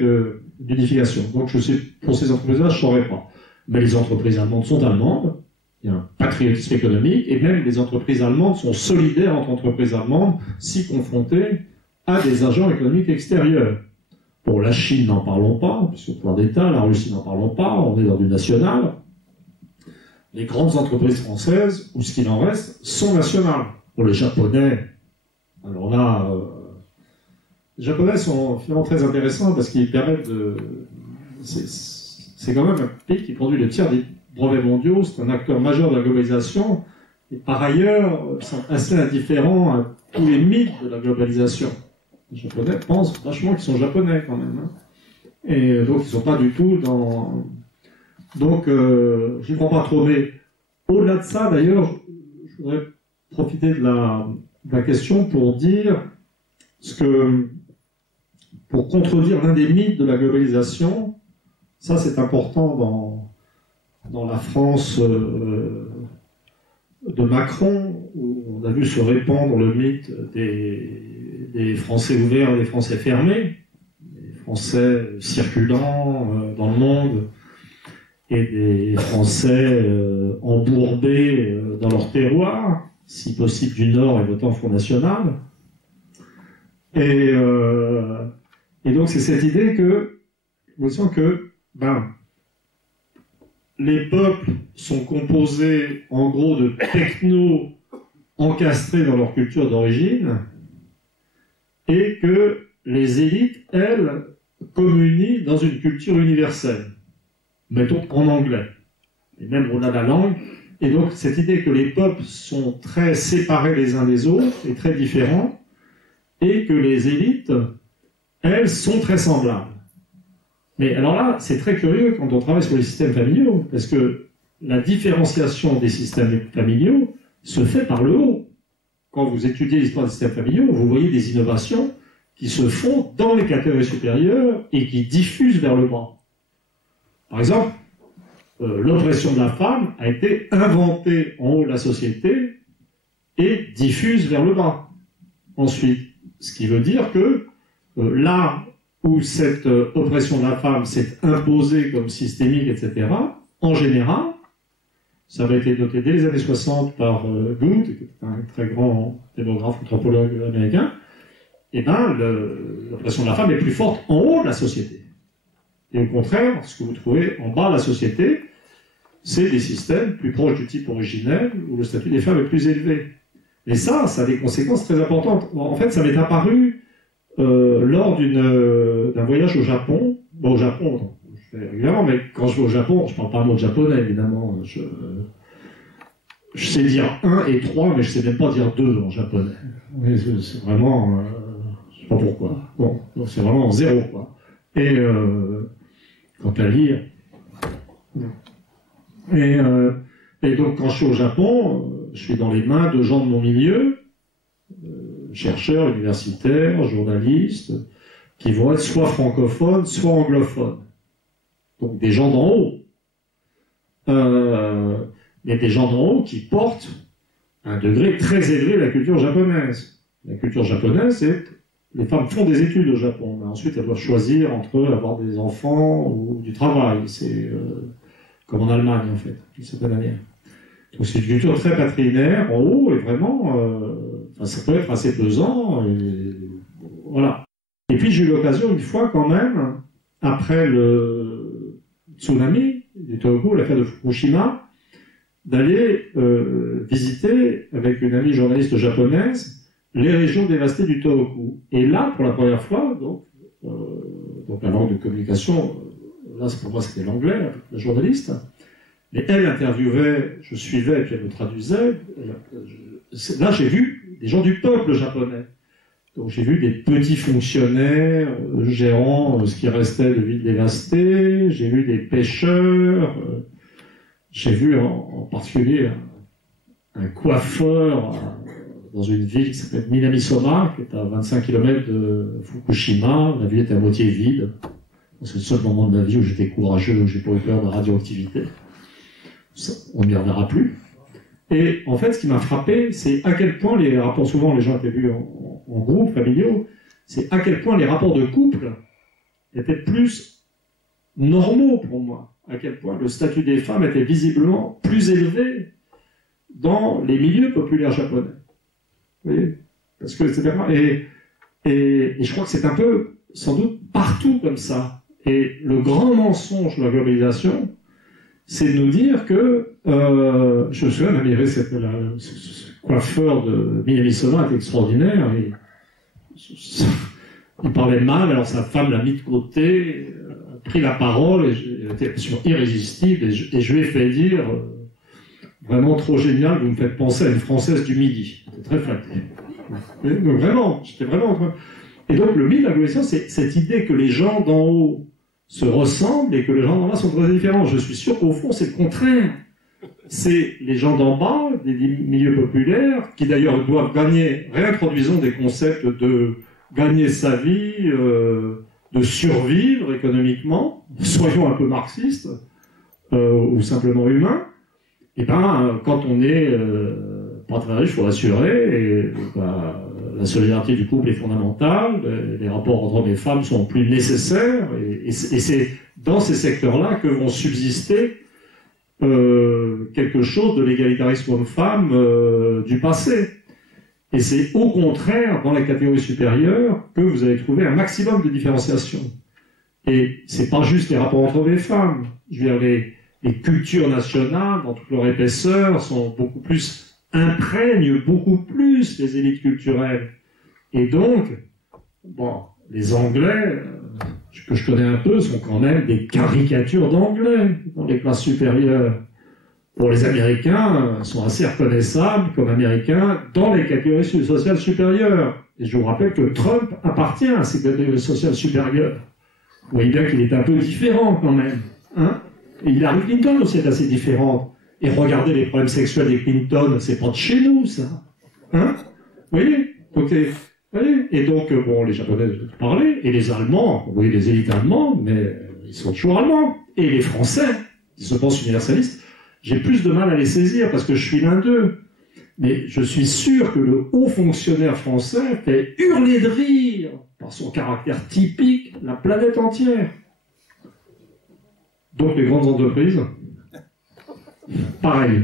d'unification. Donc je sais, pour ces entreprises-là, je ne saurais pas. Mais les entreprises allemandes sont allemandes, il y a un patriotisme économique, et même les entreprises allemandes sont solidaires entre entreprises allemandes si confrontées à des agents économiques extérieurs. Pour la Chine, n'en parlons pas, puisqu'au pouvoir d'État, la Russie, n'en parlons pas, on est dans du national. Les grandes entreprises françaises, ou ce qu'il en reste, sont nationales. Pour les Japonais, alors là, les Japonais sont finalement très intéressants parce qu'ils permettent de... C'est quand même un pays qui produit le tiers des brevets mondiaux, c'est un acteur majeur de la globalisation, et par ailleurs, sont assez indifférents à tous les mythes de la globalisation. Les Japonais pensent vachement qu'ils sont japonais quand même. Hein. Et donc ils ne sont pas du tout dans... Donc je ne comprends pas trop, mais au-delà de ça, d'ailleurs, je voudrais profiter de la question pour dire pour contredire l'un des mythes de la globalisation. Ça, c'est important dans la France de Macron, où on a vu se répandre le mythe des Français ouverts et des Français fermés, des Français circulant dans le monde, et des Français embourbés dans leur terroir, si possible du Nord et votant Front National. Et donc c'est cette idée que les peuples sont composés en gros de technos encastrés dans leur culture d'origine, et que les élites, elles, communient dans une culture universelle, mettons en anglais, et même au-delà de la langue. Et donc cette idée que les peuples sont très séparés les uns des autres et très différents, et que les élites, elles, sont très semblables. Mais alors là, c'est très curieux quand on travaille sur les systèmes familiaux, parce que la différenciation des systèmes familiaux se fait par le haut. quand vous étudiez l'histoire des systèmes familiaux, vous voyez des innovations qui se font dans les catégories supérieures et qui diffusent vers le bas. Par exemple, l'oppression de la femme a été inventée en haut de la société et diffuse vers le bas. Ensuite, ce qui veut dire que là où cette oppression de la femme s'est imposée comme systémique, etc., en général, ça avait été noté dès les années 60 par Good, qui est un très grand démographe, anthropologue américain, et ben l'oppression de la femme est plus forte en haut de la société. Et au contraire, ce que vous trouvez en bas de la société, c'est des systèmes plus proches du type originel, où le statut des femmes est plus élevé. Et ça a des conséquences très importantes. En fait, ça m'est apparu lors d'un voyage au Japon. Bon, au Japon, je fais régulièrement, mais quand je vais au Japon, je parle pas un mot de japonais, évidemment. Je sais dire 1 et 3, mais je sais même pas dire 2 en japonais. C'est vraiment... je sais pas pourquoi. Bon, donc c'est vraiment en 0, quoi. Et quant à lire... Et donc, quand je suis au Japon, je suis dans les mains de gens de mon milieu, chercheurs, universitaires, journalistes, qui vont être soit francophones, soit anglophones. Donc des gens d'en haut. Mais des gens d'en haut qui portent un degré très élevé de la culture japonaise. La culture japonaise, c'est... Les femmes font des études au Japon, mais ensuite elles doivent choisir entre avoir des enfants ou du travail. C'est comme en Allemagne, en fait, d'une certaine manière. Donc c'est une culture très patrilinéaire en haut, et vraiment, ça peut être assez pesant, et voilà. Et puis j'ai eu l'occasion une fois quand même, après le tsunami du Tohoku, l'affaire de Fukushima, d'aller visiter avec une amie journaliste japonaise les régions dévastées du Tohoku. Et là, pour la première fois, donc la langue de communication, là pour moi c'était l'anglais, la journaliste, mais elle interviewait, je suivais, et puis elle me traduisait. Là, j'ai vu des gens du peuple japonais. Donc j'ai vu des petits fonctionnaires gérant ce qui restait de villes dévastées, j'ai vu des pêcheurs, j'ai vu en particulier un coiffeur dans une ville qui s'appelle Minamisoma, qui est à 25 km de Fukushima. La ville était à moitié vide. C'est le seul moment de ma vie où j'étais courageux, où j'ai pas eu peur de la radioactivité. On n'y reverra plus. Et en fait, ce qui m'a frappé, c'est à quel point les rapports, souvent les gens étaient vus en groupe, familiaux, c'est à quel point les rapports de couple étaient plus normaux pour moi. À quel point le statut des femmes était visiblement plus élevé dans les milieux populaires japonais. Vous voyez ? Parce que, etc. Et je crois que c'est un peu, sans doute, partout comme ça. Et le grand mensonge de la globalisation, c'est de nous dire que, je me souviens d'admirer ce coiffeur de Minamisoma était extraordinaire. Il parlait mal, alors sa femme l'a mis de côté, a pris la parole, et elle était irrésistible, et je lui ai fait dire, vraiment trop génial, vous me faites penser à une Française du Midi. J'étais très flatté. Donc vraiment, j'étais vraiment... Et donc le mythe de la globalisation, c'est cette idée que les gens d'en haut se ressemblent et que les gens d'en bas sont très différents. Je suis sûr qu'au fond, c'est le contraire. C'est les gens d'en bas, des milieux populaires, qui d'ailleurs doivent gagner, réintroduisons des concepts de gagner sa vie, de survivre économiquement, soyons un peu marxistes, ou simplement humains. Et ben, quand on est pas très riche, il faut assurer, et la solidarité du couple est fondamentale, les rapports entre hommes et femmes sont plus nécessaires, et c'est dans ces secteurs-là que vont subsister quelque chose de l'égalitarisme homme-femme du passé. Et c'est au contraire, dans les catégories supérieures, que vous allez trouver un maximum de différenciation. Et c'est pas juste les rapports entre hommes et femmes. Je veux dire, les cultures nationales, dans toute leur épaisseur, sont beaucoup plus imprègnent beaucoup plus les élites culturelles. Et donc, bon, les Anglais, que je connais un peu, sont quand même des caricatures d'Anglais dans les classes supérieures. Pour les Américains, sont assez reconnaissables comme Américains dans les catégories sociales supérieures. Et je vous rappelle que Trump appartient à ces catégories sociales supérieures. Vous voyez bien qu'il est un peu différent quand même. Hein ? Et Hillary Clinton aussi est assez différente. Et regardez les problèmes sexuels des Clinton, c'est pas de chez nous, ça. Hein ? voyez, donc, et donc, bon, les Japonais, je vais parler, et les Allemands, vous voyez les élites allemandes, mais ils sont toujours allemands, et les Français, qui se pensent universalistes, j'ai plus de mal à les saisir parce que je suis l'un d'eux. Mais je suis sûr que le haut fonctionnaire français fait hurler de rire, par son caractère typique, la planète entière. Donc les grandes entreprises, pareil.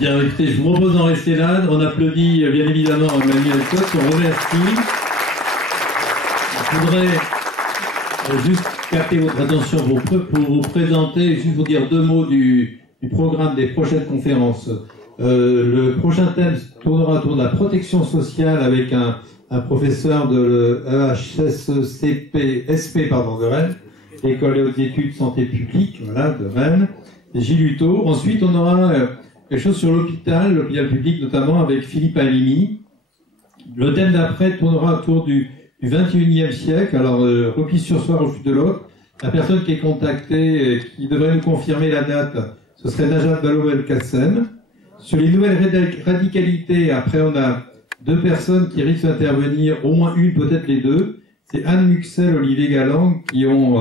Bien, écoutez, je vous propose d'en rester là. On applaudit bien évidemment Emmanuel Cotte, on remercie. Je voudrais juste capter votre attention pour vous présenter, juste vous dire deux mots du programme des prochaines conférences. Le prochain thème tournera autour de la protection sociale avec un professeur de l'EHSP de Rennes, École et hautes études santé publique, voilà, de Rennes, Gilles Hutto. Ensuite, on aura quelque chose sur l'hôpital public notamment avec Philippe Alimi. Le thème d'après tournera autour du 21e siècle, alors repli sur soi, refus de l'autre. La personne qui est contactée, qui devrait nous confirmer la date, ce serait Najat Vallaud-Belkacem. Sur les nouvelles radicalités, après on a deux personnes qui risquent d'intervenir, au moins une, peut-être les deux. C'est Anne Muxel, Olivier Galland, qui ont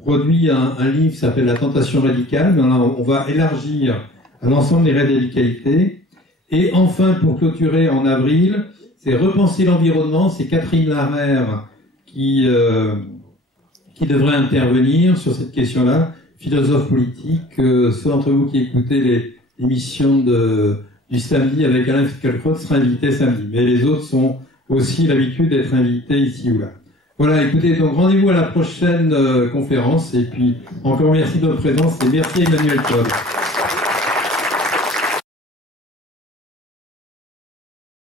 produit un livre qui s'appelle La tentation radicale. Mais on va élargir à l'ensemble des radicalités. Et enfin, pour clôturer en avril, c'est Repenser l'environnement. C'est Catherine Larère qui devrait intervenir sur cette question-là, philosophe politique. Ceux d'entre vous qui écoutez l'émission du samedi avec Alain Finkielkraut sera invité samedi. Mais les autres sont aussi l'habitude d'être invités ici ou là. Voilà, écoutez, donc rendez-vous à la prochaine conférence. Et puis, encore merci de votre présence et merci à Emmanuel Cotte.